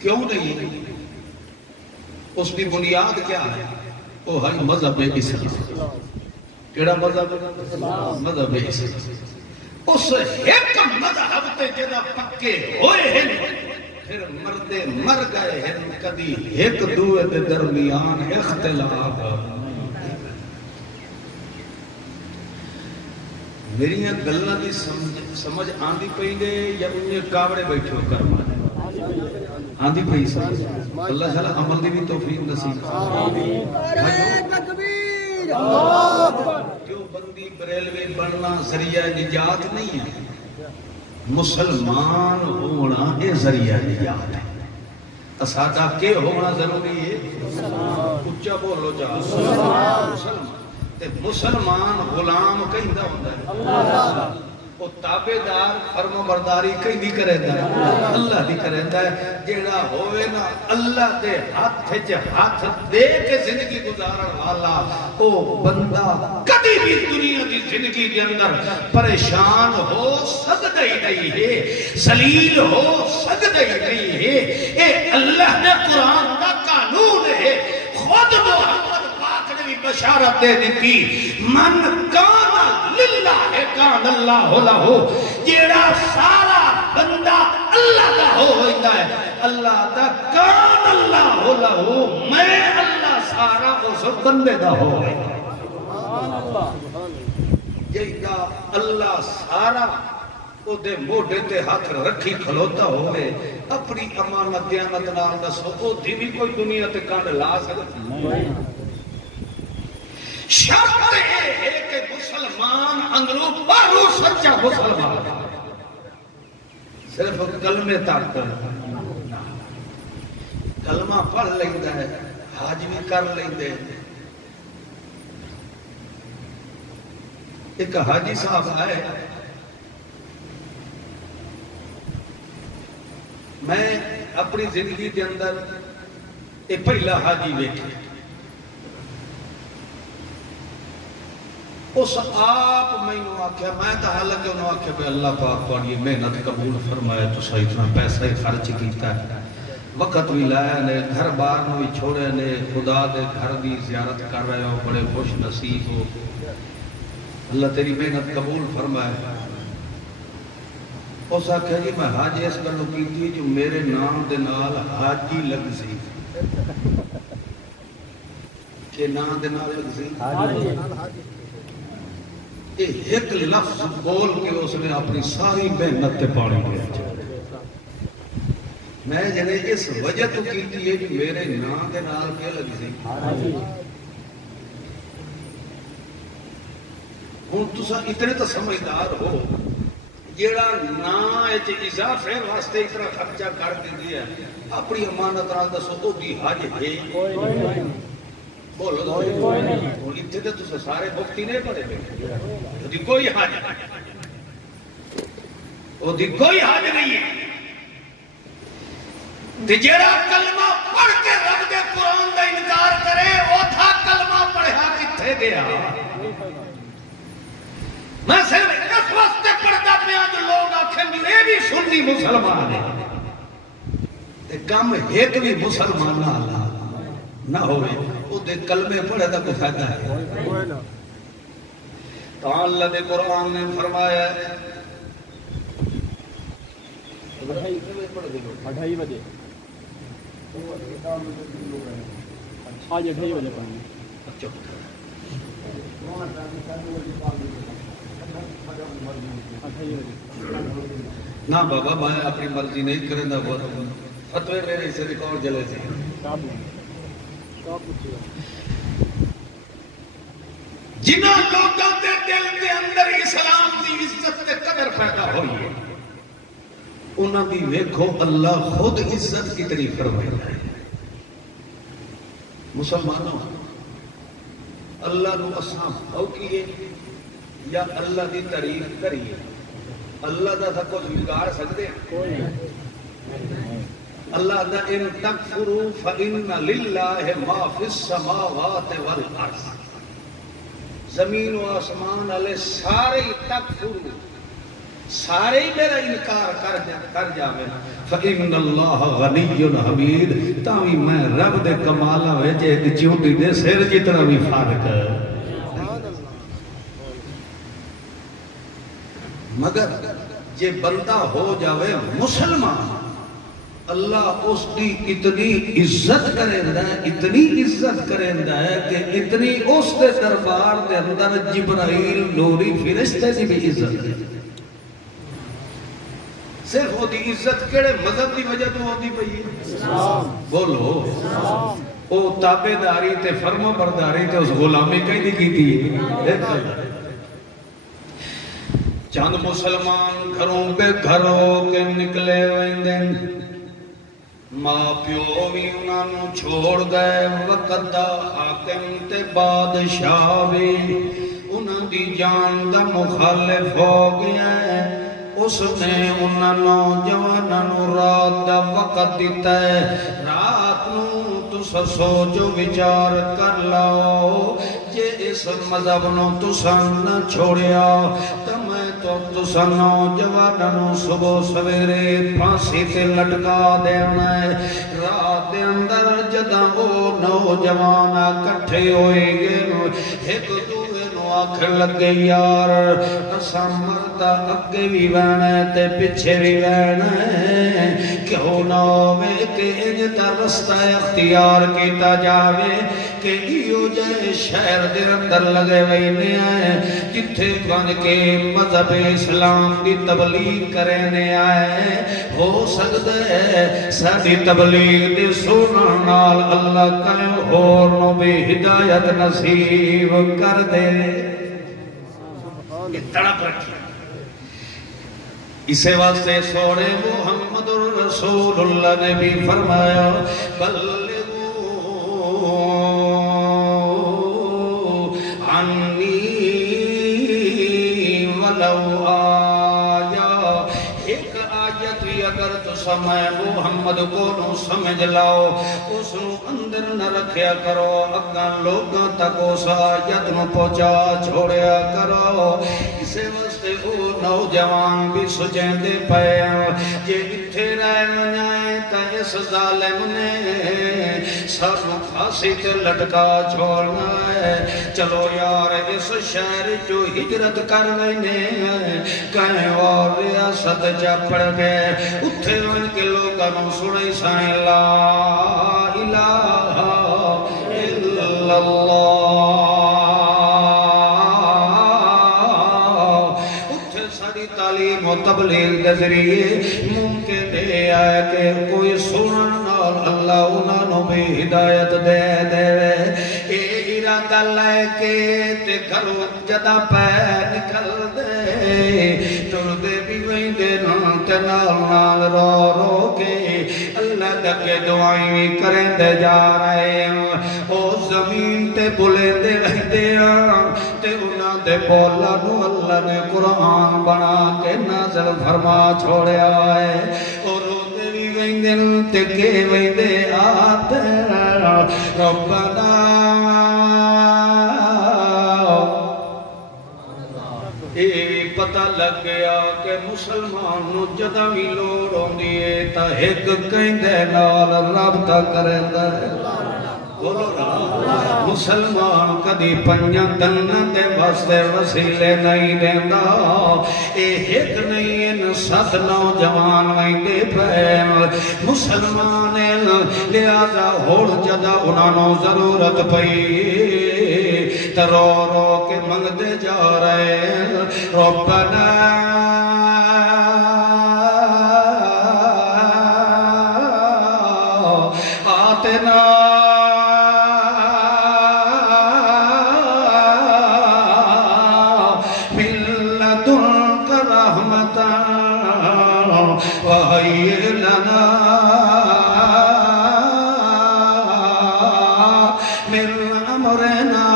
کیوں نہیں؟ اس کی بنیاد کیا ہے؟ وہ ہے مذہب اسلام. کیڑا مذہب؟ مذہب اسلام. اس ایک مذہب تے جدا پکے ہوئے ہیں پھر مردے مر گئے ہیں کدی ایک دوے دے درمیان اختلاف. میری گلاں دی سمجھ آندی پئی نے یا انہیں کاوڑے بیٹھے ہو کر مانے آندھی پئی سمجھ. اللہ تعالی عمل دی بھی توفیق نصیب. کیوں بندی بریلوی بننا ذریعہ نجات نہیں ہے. مسلمان ہونا یہ ذریعہ نجات ہے. اسادہ کے ہونا ضروری ہے. اچھا بولو جا مسلمان. مسلمان غلام کہیں دا ہوتا ہے وہ تابعدار فرما برداری کہیں دی کرے دا اللہ دی کرے دا ہے. جیڑا ہوئے نا اللہ دے ہاتھ دے کے زندگی گزارن والا وہ بندہ کبھی بھی دنیا دی زندگی کے اندر پریشان ہو سکتا ہی نہیں ہے. ذلیل ہو سکتا ہی نہیں ہے. اے اللہ نے قرآن کا قانون ہے. خود محمد بشارت دے دیتی من کان للہ کان اللہ لہو. جیڑا سارا بندہ اللہ دا ہوئیتا ہے اللہ دا کان اللہ لہو میں اللہ سارا اس بندے دا ہوئیتا ہے. جیڑا اللہ سارا او دے موڑے تے ہاتھ رکھی کھلوتا ہوئے اپنی امانت دیانت نال دسو او دی بھی کوئی دنیا تے کان لا سکتا ہے. شرط ہے کہ مسلمان اندروں بارو سچا مسلمان صرف کلمے تک کلمہ پڑھ لیندہ ہے حج بھی کر لیندے. ایک حاجی صاحب آئے میں اپنی زندگی کے اندر ایک پہلا حاجی دیکھے. اس آپ میں انہوں آکھیا میں تا حالکہ انہوں آکھیا کہ اللہ پاک پانی محنت قبول فرمائے تو صحیح اتنا پیسہ خرچ کیتا ہے وقت بھی لایا نے گھر بار میں بھی چھوڑے نے خدا دے گھر دی زیارت کر رہے ہو بڑے خوش نصیب ہو اللہ تیری محنت قبول فرمائے. اس آکھیا جی میں حاج اس گلو کی تھی جو میرے نام دے نال حاجی لگ سی. کہ نام دے نال لگ سی ایک لفظ بول کے اس نے اپنی ساری محنت تے پانی لیا. میں جنے اس وجہ تو کیتی ہے کہ میرے نام دے نال کیا لگ سی. ہوں تسا اتنے تو سمجھدار ہو جیڑا نام اضافے واسطے اتنا خرچہ کر کے دیا اپنی امانت نال دسو او دی حج ہے بولو اتنے تو تسا سارے مفتی نہیں پڑے دی کوئی حج او دی کوئی حج نہیں ہے. جیڑا کلمہ پڑھ کے رب دے قرآن دا انکار کرے او تھا کلمہ پڑھا کتھے گیا. میں صرف اس وقت پڑھتا پیا جو لوگ آکھیں یہ بھی سنی مسلمان ہے کم ایک بھی مسلمان نہ ہوئے وہ دے کلمے پڑھے تا کوئی فائدہ ہے. تو اللہ دے قرآن نے فرمایا ہے 2:30 بجے آج 8 بجے پڑھیں گے. نہ بابا میں اپنی مرضی نہیں کریں گا. فتوے میرے سے ریکارڈ جلے سے جنہ لوگوں کے دل کے اندر اسلام کی عزت تے قدر پیدا ہوئی ہے انہاں دی ویکھو اللہ خود عزت کتنی فرماتا ہے. مسلمانوں اللہ نو اساں اوکیے یا اللہ دی تعریف کریے؟ اللہ دا تھا کچھ بگاڑ سکتے ہیں؟ اللہ دا ان تکفروا فإن للہ ما فی السماوات والارض. زمین و آسمان والے سارے تکفروا سارے میرا انکار کر جاوے فإن اللہ غنی حمید. تاوی میں رب دے کمالا ویچے ایک چیوٹی دے سر جتنا بھی فارق ہے. مگر یہ بندہ ہو جاوے مسلمان اللہ اس کی اتنی عزت کریندا ہے اتنی عزت کریندا ہے کہ اتنی اس دے دربار دے اندر جبرائیل نوری فرشتے کی بھی عزت ہے. صرف وہ دی عزت کیڑے مذہب دی وجہ تو ہوتی پئی ہے؟ بولو او تابعداری تے فرما برداری تے اس غلامی کہیں دی کی تھی. چند مسلمان گھروں پہ گھروں کے نکلے ویندن ماں پیو بھی انہوں چھوڑ گئے وقت دا حاکم تے بادشاہ بھی انہوں دی جان دا مخالف ہو گیا ہے. اس نے انہوں نوجوانوں رات دا وقت دیتا ہے. رات نو تسا سوچو وچار کر لاؤ جے اس مذہب نو تسا نہ چھوڑیا تو میں تسا نوجوانوں صبح سویرے پھانسی تے لٹکا دینا ہے. رات دے اندر جداں وہ نوجوان کٹھے ہوئے گے ایک دوسرے نو آکھن لگے یار اساں مردہ اگے بھی بہنا ہے تے پیچھے بھی بہنا ہے کیوں نہ ہوئے کہ انج دا رستہ اختیار کیتا جاوے کہ ایو جائے شہر دے اندر لگے وینے آئے جتھے بن کے مذہب اسلام دی تبلیغ کرنے آئے. ہو سکتا ہے ساری تبلیغ دی سنن نال اللہ کہیں اور نو بھی ہدایت نصیب کر دے. یہ تڑپ رکھی اسے واسطے سوڑے محمد رسول اللہ نے بھی فرمایا بلغوا عنی ولو آیا. ایک آیت بھی اگر تو سمے محمد کو نو سمجھ لاؤ اس نو اندر نہ رکھیا کرو اگاں لوگاں تک اس آیت نو پہنچا چھوڑیا کرو. اسے واسطے وہ نوجوان بھی سجیں دے پے کہ اتھے رہ جائیں تا اس ظالم نے سر پھانسی تے لٹکا چھوڑنا ہے. چلو یار اس شہر جو ہجرت کر لینے کہیں اور ریاست جا پڑ گئے اتھے ان کے لوگوں نو سنائی سائیں لا الہ الا اللہ. تعلیم و تبلیغ کے ذریعے ممکن ہے کہ کوئی سنن نال اللہ انہوں بھی ہدایت دے دے. اے ارادہ لے کے تے گھروں جدا پہ نکل دے ٹر دے بھی ویندے تے نال نال رو رو کے اللہ دے دعائیں بھی کریں دے جا رہے ہیں. او زمین تے بلے دے ویندے تے انہاں دے بولا نو اللہ نے قرآن بنا کے نازل فرما چھوڑیا ہے. اور روتے بھی ویندن تے کے ویندے آتے ربنا یہ پتہ لگ گیا کہ مسلمان نو جدہ بھی لوڑ ہوندی ہے تا ایک کہندے نال رابطہ کریندا ہے. بولو نا مسلمان کدی پنجاں دناں دے واسطے وسیلے نہیں دیندا. اے ایک نہیں ان سات نوجوان ویندے پیم مسلمان لہذا ہوڑ جدا انہوں ضرورت پئی رو رو کے منگ دے جا رہے ربنا آتنا من لدنک رحمتا وہیر لنا من امرنا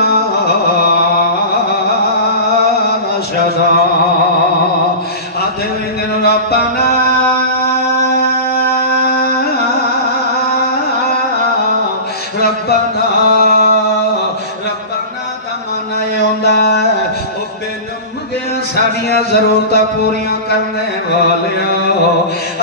رشدا آدھیں ربنا ربنا ربنا دا مانا یہ ہوندہ ہے او بے نمگے ساڑیاں ضرورتہ پوریاں کرنے والیاں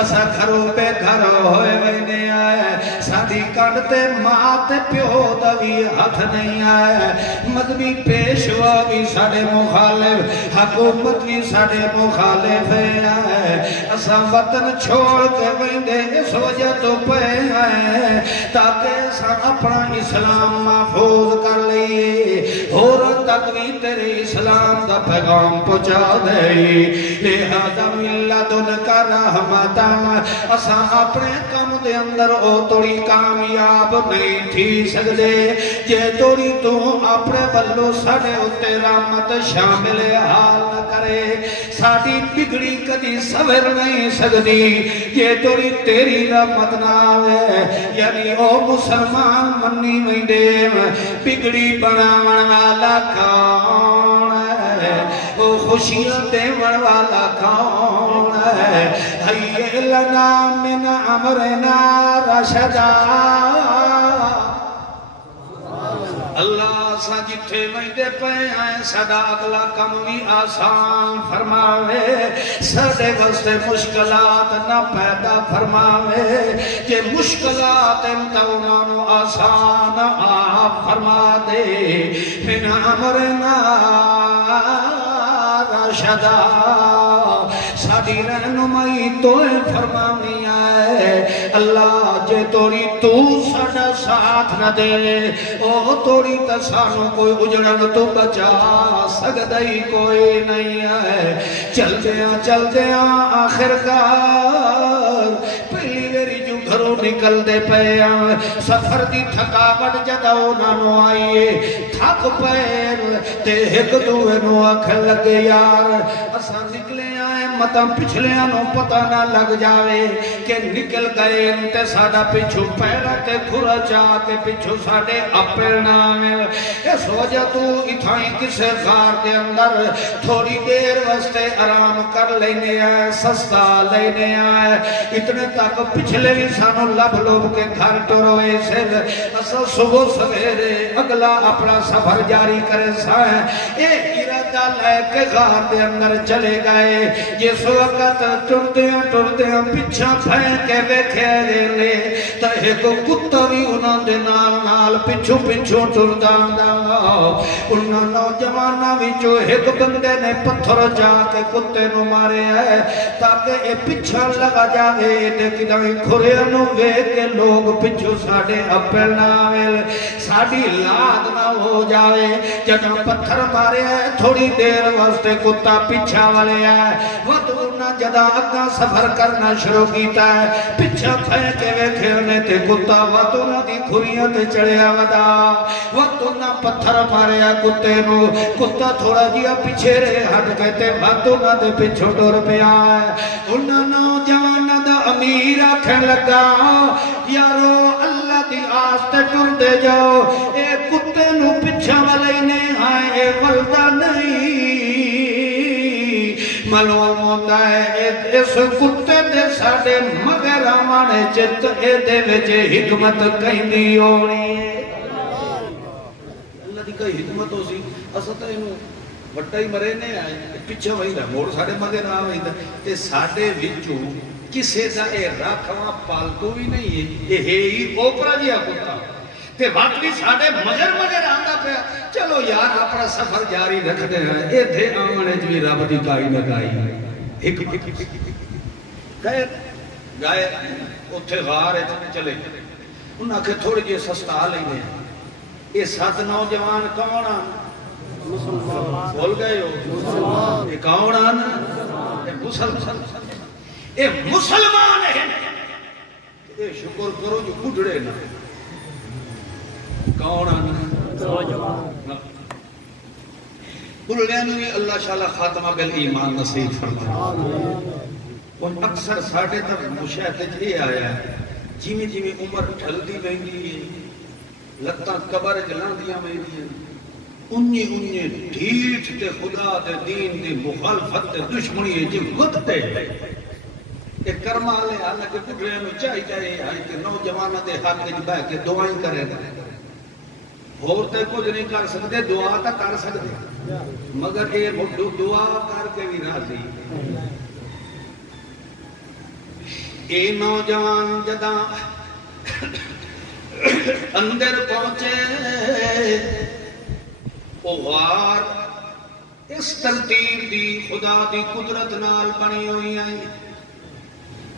اسا گھروں پہ گھر ہوئے وینے آئے ساڑی کانٹتے ماتے پیو دوی ہاتھ نہیں آئے مذہبی پیشوا بھی ساڑے مخالف حکومت بھی ساڑے مخالف آئے اسا وطن چھوڑ کے وینے اس وجہ تو پہ آئے تاکہ سا اپنا اسلام محفوظ کر لئے اور تک بھی تیرے اسلام دا پیغام پہنچا دے لہذا ملت ان کا رحمتا اسا اپنے کم دے اندر او توڑی کامیاب نہیں تھی سکتے جے توڑی تو اپنے بلو ساڑے اتے رحمت شامل حال نہ کرے ساڑی بگڑی کدی سور نہیں سکتی جے توڑی تیری رحمت نہ آوے یعنی او مسلمان منی ویندے بگڑی بناون والا کون ہے وہ خوشیاں دیون والا کون ہے حی لنا من امرنا رشدا اللہ سا جتھے ویندے پہ آئیں صدا اگلا کم بھی آسان فرماوے سدے وستے مشکلات نہ پیدا فرماوے کہ مشکلات انتونانو آسان آپ فرما دے من امرنا رشدا ساڑی رہنمائی توئے فرمانی آئے اللہ جے توڑی تو ساڑا ساتھ نہ دے او توڑی تسانو کوئی اجڑن تو بچا سکدائی کوئی نہیں آئے چل دیاں آخر کار پہلی ویری جو گھروں نکل دے پہیا سفر دی تھکاوٹ جداؤ نانو آئیے تھک پہر تے ایک دوے نو آکھ لگے یار اساں نکلے آئے مطا پچھلے آنو پتہ نہ لگ جاوے کہ نکل گئے انتے ساڑا پچھو پیرا تے کھرا چاہ کے پچھو ساڑے اپر نامے اس وجہ تو اتھائیں کسے غار دے اندر تھوڑی دیر وستے آرام کر لینے آئے سستا لینے آئے اتنے تک پچھلے انسانوں لب لوگ کے گھر ٹروئے سے اسا صبح سویرے اگلا اپنا سفر جاری کرے سائیں ایک ارادہ لے کے غار دے اندر چلے گئے جس وقت ٹرتے ہیں پچھا پھین کے ویکھے لے تا ایک کتا بھی انہوں دے نال پچھو ٹرتا دا انہوں نوجوانہ بھی جو ایک بندے نے پتھر جا کے کتے نو مارے ہے تاکہ یہ پچھا لگا جاوے دیکھ دائیں کھرے انہوں وے کے لوگ پچھو ساڑے اپر ناویل ساڑی لاد نہ ہو جاوے جنہوں پتھر مارے ہے تھوڑی دیر واسطے کتا پچھا والے ہے وقت انہوں جدا اگا سفر کرنا شروع کیتا ہے پچھا پھینکے کے ویکھے تے کتا وقت انہوں دی کھریاں تے چڑھیا ودا وقت انہوں پتھر مارے ہے کتے نو کتا تھوڑا جیا پیچھے رہے ہٹ کہتے وقت انہوں دے پچھو ٹور پیا ہے انہوں نوجوان دا امیر آکھن لگا یارو اللہ دی آستے ٹر دے جاؤ اے کتے نو پچھا والے نہیں آئے اے ولدہ نہیں معلوم ہوتا ہے اس کتے دے ساڑے مگر آمانے چت اے دے وچے حکمت کہیں دی ہونی اللہ دی کئی حکمت ہو سی استا انہوں وٹا ہی مرے نے آئے پچھا وہی دا موڑ ساڑے مگر آوئی دا تے ساڑے وچو کسے دا اے راکھواں پالتو بھی نہیں ہے یہ ہی اوپرا جیا کتا تے واقعی ساڑے مگر آندہ پہ چلو یار اپنا سفر جاری رکھ دے ہیں اے تھے آمنے جوی رب دی کائی نہ کائی گئے اتھے غار چلے انہاں آکھے تھوڑے جے سستا لینے یہ 7 نوجوان کون آن بول گئے ہو یہ کون آن یہ مسلمان ہے یہ شکر کرو جو بڑھڑے نا کون آن بڑھڑے نوی اللہ شاءاللہ خاتمہ بالایمان نصیب فرمائے اور اکثر ساڑھے تک مشاہدہ یہ آیا ہے جیمی جیمی عمر ٹھلدی بہنگی ہے لگتا قبر جلان دیا میں دیا انہی ڈھیٹ تے خدا تے دین دی مخالفت تے دشمنی ہے جی خود تے کہ کرما لے حالہ کے بڑھے میں چاہی جائے آئی کہ نوجوانہ دے حق جی بہ کے دعائیں کرے اور تے کچھ نہیں کر سکتے دعا تا کر سکتے مگر یہ دعا کر کے بھی راضی اے نوجوان جداں اندر پہنچے وہ غار اس ترتیب دی خدا دی قدرت نال بنی ہوئی آئی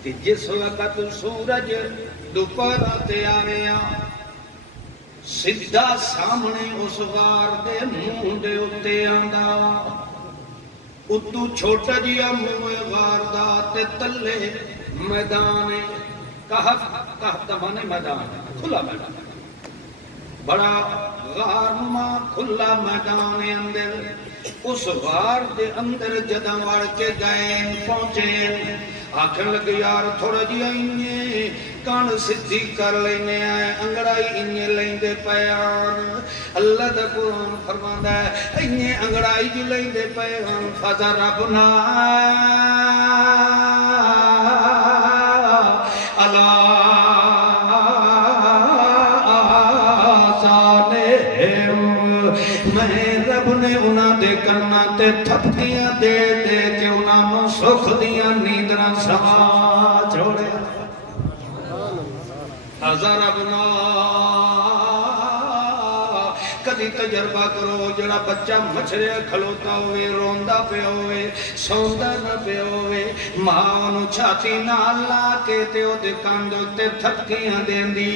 کہ جس وقت سورج دوپہر تے آیا سدھا سامنے اس غار دے منہ دے اتے آندا اتو چھوٹا جیا منہ غار دا تے تلے میدان کہف دمانے میدان کھلا میدان بڑا غار نما کھلا میدان اندر اس غار دے اندر جدہ وڑ کے گئے پہنچے آکھن لگے یار تھوڑا جی آئینے کان سدھی کر لینے آئے انگڑائی انہیں لیندے پیان اللہ دا قرآن فرماندہ ہے انہیں انگڑائی جی لیندے پیان فَذَرَبْنَا تے تھپکیاں دے دے کے انہاں نو سکھ دیاں نیندراں سوا چھوڑے ضربنا کدی تجربہ کرو جڑا بچہ مچھرے کھلوتا ہوئے روندا پہ ہوئے سوندا نہ پہ ہوئے ماں نو چھاتی نال لا کے تے او دے کان تے تھپکیاں دیندی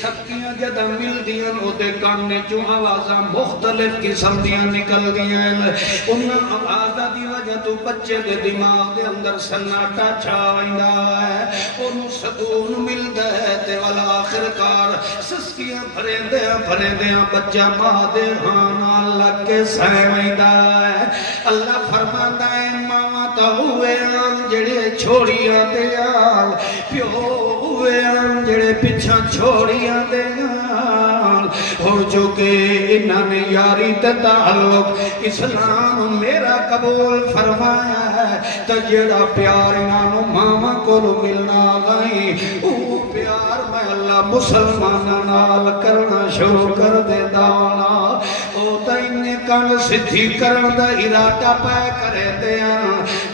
تھپکیاں جداں ملدیاں او دے کان چوں آوازاں مختلف قسم دیاں نکلدیاں انہاں آوازاں دی وجہ تو بچے دے دماغ دے اندر سناٹا چھا ویندا ہے اونوں سکون ملدا ہے تے والا آخرکار سسکیاں بھریندیاں بچہ ماں دے ہاں لگ کے سائے ویندا ہے اللہ فرماندا ہے ماں تا ہوئے آن جڑے چھوڑیاں دے آل پیو ہوئے آن جڑے پیچھا چھوڑیاں دے آل اور جو کہ انہاں نے یاری تے تعلق اسلام میرا قبول فرمایا ہے تو جڑا پیار انہاں ماما کو ملنا گئی او پیار میں اللہ مسلمانہ نال کرنا شروع کر دے دانا او تا انہیں کان سدھی کرن دا ارادہ پہ کرے دیا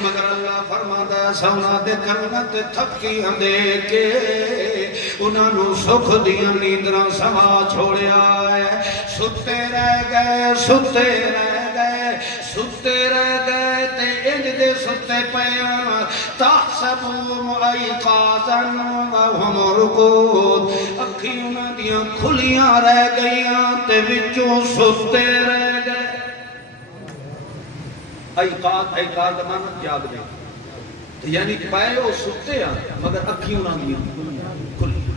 مگر اللہ فرما دا سونا دے کرنا تے تھپکیاں دے کے انہاں نو سکھ دیاں نیندراں سوا چھوڑیا ہے ستے رہ گئے تے انج دے ستے پیاں تحسبون ایقاظا وهم رقود اکھی انہاں دیاں کھلیاں رہ گئیاں تے وچوں ستے رہ گئے ایقاظ مانا جاگ دے یعنی پائے وہ ستے ہیں مگر اکھی انہاں دیاں کھلیاں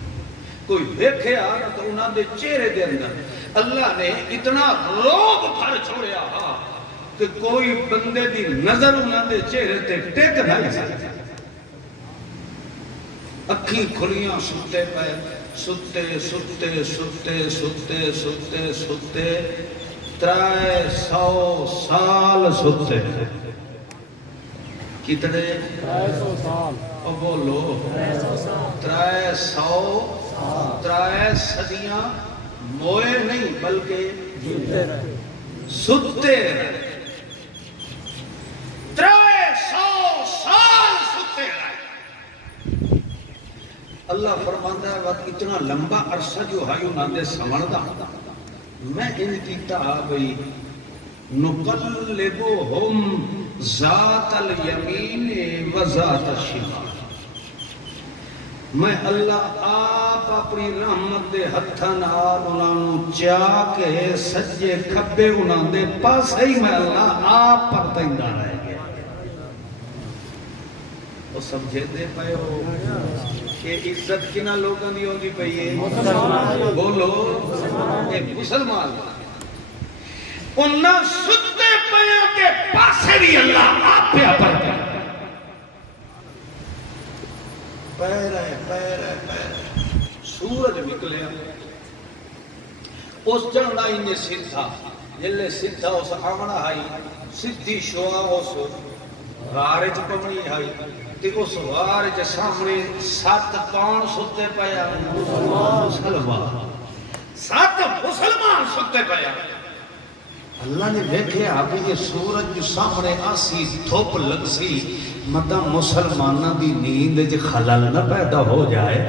کوئی دیکھے آنا تو انہاں دے چہرے دے اندر اللہ نے اتنا روب بھر چھوڑیا کہ کوئی بندے دی نظر انہاں دے چہرے تے ٹیک نہیں سکتا اکھی کھلیاں ستے پہ ستے 300 سال ستے کتنے 300 سال او بولو 300 صدیاں موئے نہیں بلکہ ستے رہے 300 سال ستے رہے اللہ فرماندہ ہے وقت اتنا لمبا عرصہ جو ہے انہاں دے سمردہ میں ان کی تابعی نقلبہم ذات الیمین و ذات الشمال، میں اللہ آپ اپنی رحمت دے ہتھاں نال انہاں نوں چا کے سجے کھبے انہاں دے پاسے ہی میں اللہ آپ پرتیندا رہ گیا۔ وہ سمجھے دے پئے ہو کہ عزت کنا لوگاں دی ہوندی پئی ہے؟ بولو اے مسلمان انہاں ستے پیاں کے پاسے بھی اللہ آپ پہ پرتیندا پیر سورج نکلیا اس جنڈائی نے سدھا جلے سدھا اس آمنا آئی سدھی شعا اس غارج پمنی آئی تے اس غارج سامنے 7 کون ستے پایا؟ مسلمان 7 مسلمان ستے پایا۔ اللہ نے دیکھے آگے یہ سورج جو سامنے آسی دھوپ لگ سی مطلب مسلمانہ دی نیند جے خلل نہ پیدا ہو جائے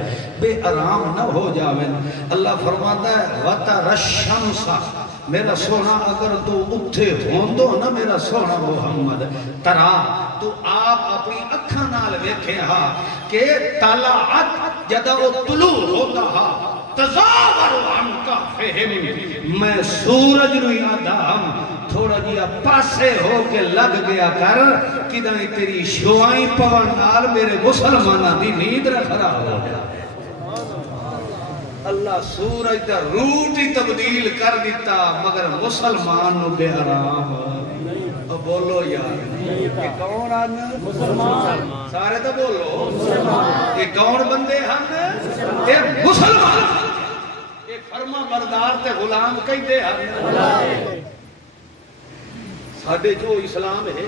بے آرام نہ ہو جاوے۔ اللہ فرماتا ہے وَتَرَ الشَّمْسَ میرا سونا اگر تو اٹھے ہوندو نا میرا سونا محمد ترا تو آپ اپنی اکھاں نال ویکھے ہاں کہ طلعت جدا وہ طلوع ہوتا ہاں تزاور عن کہفہم میں سورج نو یادا ہم تھوڑا جیا پاسے ہو کے لگ گیا کر کدائیں تیری شوائیں پون نال میرے مسلمانہ دی نیند خراب ہو جائے۔ اللہ سورج دا روٹ ہی تبدیل کر دیتا مگر مسلمان نو بے آرام۔ بولو یار یہ کون آنا؟ مسلمان سارے تو بولو یہ کون بندے ہم؟ یہ مسلمان یہ فرما بردار تے غلام کئی دے ہم ساڑھے جو اسلام ہے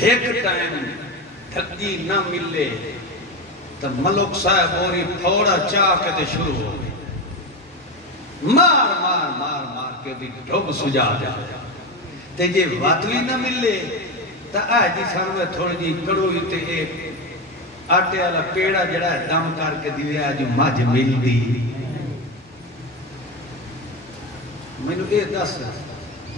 ایک ٹائم تھکی نہ ملے تو ملک صاحب اوری پھوڑا چاہ کے تے شروع ہو گئے مار مار مار مار کے بھی ڈھوب سجا جا تے جے واتلی نہ ملے تا آج جی سامنے تھوڑی جی کڑوئی تے ایک آٹے والا پیڑا جڑا ہے دم کر کے دیوے آج مجھ مل دی میں نے یہ دس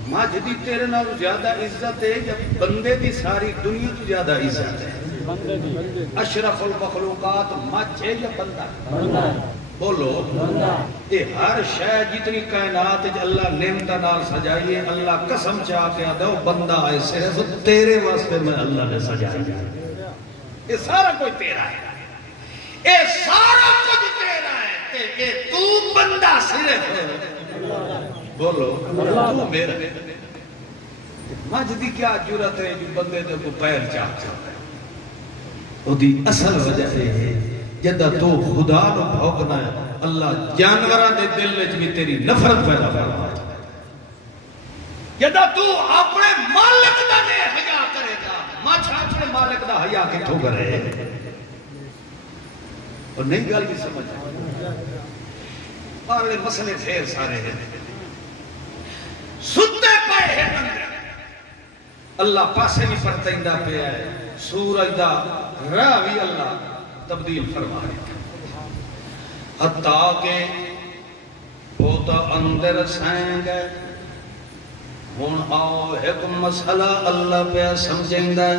مجھ دی تیرے نال زیادہ عزت ہے جب بندے دی ساری دنیا تو زیادہ عزت ہے۔ اشرف المخلوقات مجھ ہے یا بندہ؟ بولو یہ ہر شے جتنی کائنات اللہ نعمت نال سجائیے اللہ قسم چاہ کے دو بندہ ہے صرف تیرے واسطے میں اللہ نے سجایا یہ سارا کوئی تیرا ہے یہ سارا کچھ تیرا ہے کہ تو بندہ صرف ہے۔ بولو تو میرا مجھ دی کیا جرت ہے جو بندے دے کو پیر چاہتا ہے وہ دی اصل وجہ ہے جدہ تو خدا نو بھوگنا ہے اللہ جانورہ دے دل میں بھی تیری نفرت پیدا فرما جدہ تو اپنے مالک دا نے حیاء کرے گا ماچھا اپنے مالک دا حیاء کتھو کرے اور نہیں گل بھی سمجھ پارلے مسئلے پھر سارے ہیں ستے پائے ہیں بندے اللہ پاسے بھی پرتیندہ پہ ہے سورج دا راوی اللہ تبدیل فرما رہا حتیٰ کہ ہوتا اندر سائیں گئے ہون آؤ ایک مسئلہ اللہ پہ سمجھیں گے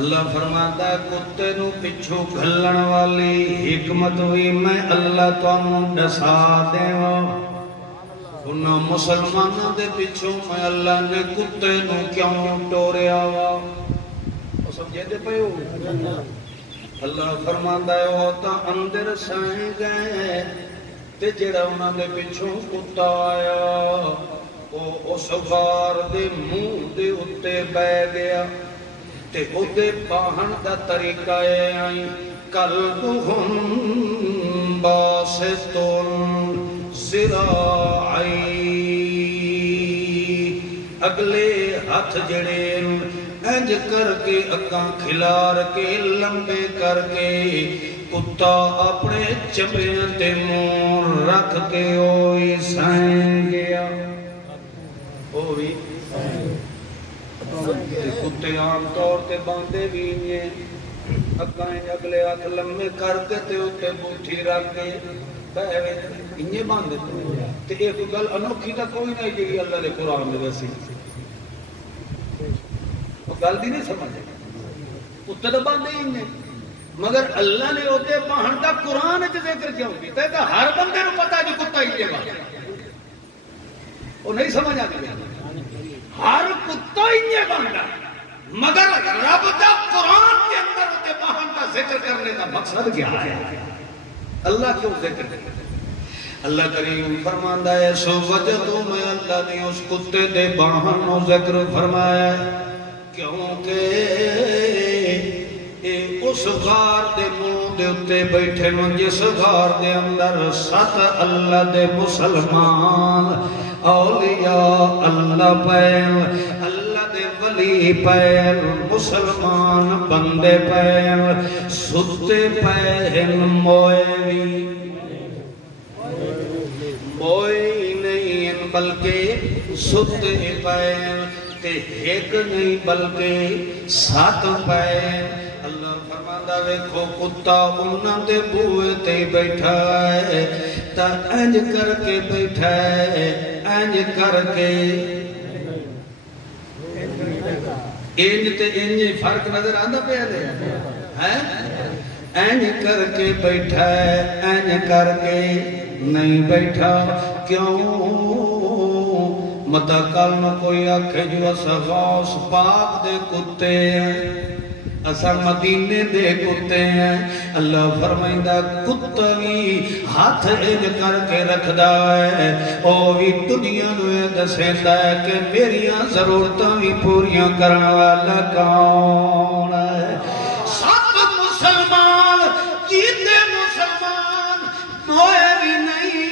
اللہ فرماتا ہے کتے نو پچھو گھلن والی حکمت ہوئی میں اللہ تو انہوں ڈسا دے انہاں مسلمانوں دے پچھوں میں اللہ نے کتے نو کیوں ٹوریا ہوا وہ سمجھے دے پہ ہو اللہ فرماتا ہے ہوتا اندر سائیں گئے تے جڑا انہاں دے پچھوں کتا آیا وہ اس غار دے منہ دے اتے بے گیا تے اتے باہن دا طریقہ آئی قلبہم باستون ذراعی اگلے ہاتھ جڑے انج کر کے اکاں کھلار کے لمبے کر کے کتا اپنے چپیاں تے منہ رکھ کے اوئی سائیں گیا اوئی کتے عام طور تے باندے بھی ہیں اکائیں اگلے ہاتھ لمبے کر کے تے اتے بوٹھی رکھ کے انجے باندھے تو ایک گل انوکھی تا کوئی نہیں جی اللہ دے قرآن میں ویسی وہ گل دی نہیں سمجھے اتنے باندھے ہی انجے مگر اللہ نے ہوتے باہن دا قرآن ہے ذکر کیوں کیتا ہے کہ ہر بندے نو پتا جو کتا انجے باندھے وہ نہیں سمجھ آتی ہر کتا انجے باندھا مگر رب دا قرآن کے اندر ہوتے باہن دا ذکر کرنے کا مقصد کیا ہے اللہ کیوں ذکر کرنے اللہ کریم فرماندہ ہے سو وجدوں میں اللہ نے اس کتے دے باہن و ذکر فرمایا ہے کیونکہ اس غار دے منہ دے اتے بیٹھے نو جس غار دے اندر 7 اللہ دے مسلمان اولیاء اللہ پہل اللہ دے ولی پہل مسلمان بندے پہل ستے پہل موئے نہیں بلکہ ستے پہل تے ایک نہیں بلکہ 7 پہل اللہ فرماندہ ویکھو کتا انہاں دے بوئے تے بیٹھا ہے تا انج کر کے بیٹھا ہے انج کر کے انج تے انج فرق نظر آندہ پہ دے انج کر کے بیٹھا ہے انج کر کے نہیں بیٹھا کیوں متا کل نہ کوئی آکھے جو اسا غوث پاک دے کتے ہیں اسا مدینے دے کتے ہیں اللہ فرمائندہ کتا بھی ہاتھ ایج کر کے رکھ دا ہے او بھی دنیا نوے دسیندہ ہے کہ میریاں ضرورتاں بھی پوریاں کرنا والا کون ہے 7 مسلمان جیتے مسلمان موئے بھی نہیں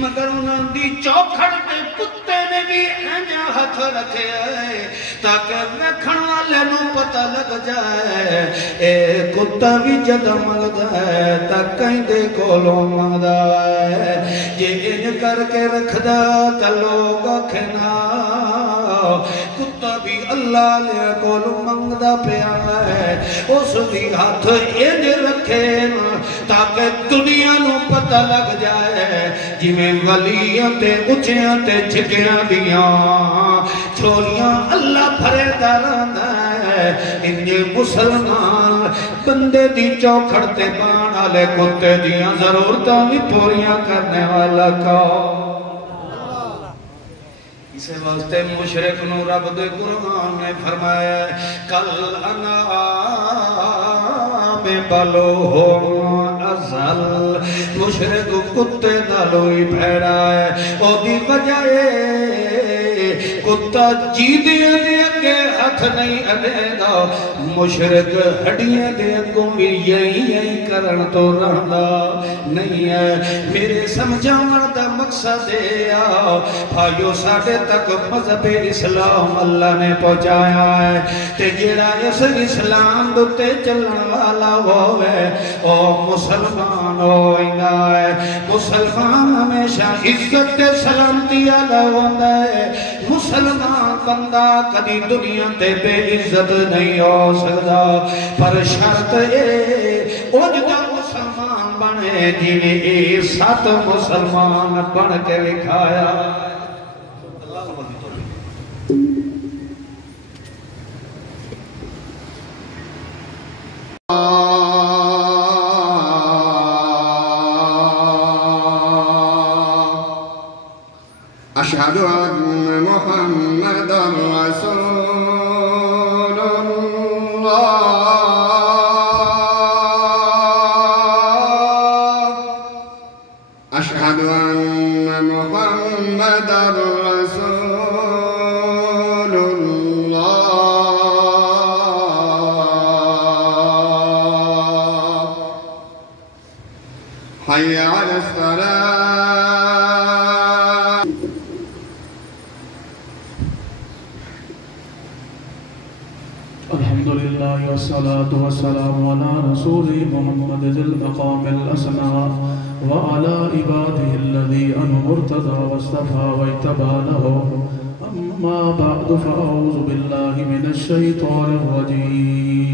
مگر انہوں دی چوکھڑ پہ کتے نے بھی اینجا ہاتھ رکھے آئے تاکہ ویکھن والے نو پتہ لگ جائے اے کتا بھی جدہ مگدہ ہے تا کہیں دے کولو مگدہ ہے یہ انج کر کے رکھ دا تا لوگ کھنا کتا بھی اللہ لے کولو مگدہ پہ آئے اس بھی ہاتھ انج رکھے تاکہ دنیا نو پتہ لگ جائے جی میں ولیاں تے اچھیاں تے چھکیاں دیاں چھولیاں اللہ بھرے داراندہ ہے انجے مسلمان بندے دی چوکھڑتے بانا لے کتے دیاں ضرورتاں بھی پوریاں کرنے والا کون اسے واسطے مشرک نو رب دے قرآن نے فرمایا کل انعام بلو ہو ازل مشرک کتے نالوئی پھیڑا ہے او دی وجہ کتا جیدیاں دے کے ہاتھ نہیں اڑے گا مشرک ہڈیاں دے کو بھی یہی کرن تو رہنا نہیں ہے میرے سمجھاون دا مقصد ہے بھائیو ساڑھے تک مذہب اسلام اللہ نے پہنچایا ہے تے جیڑا اس اسلام دوتے چلن والا ہوئے او مسلمان ہوئینا ہے مسلمان ہمیشہ عزت سلامتی اللہ ہوندہ ہے مسلمان بندہ کدی دنیا تے بے عزت نہیں ہو سکتا پر شرط اوجدہ مسلمان بنے جنہیں 7 مسلمان بن کے لکھایا أشهد أن محمد رسول الله أشهد أن محمد رسول الله حي على الصلاة الحمدللہ والصلاة والسلام على رسول محمد ذي المقام الأسمى وعلى عباده الذي أنمرتضى واصطفى واجتبى له أما بعد فأعوذ بالله من الشيطان الرجيم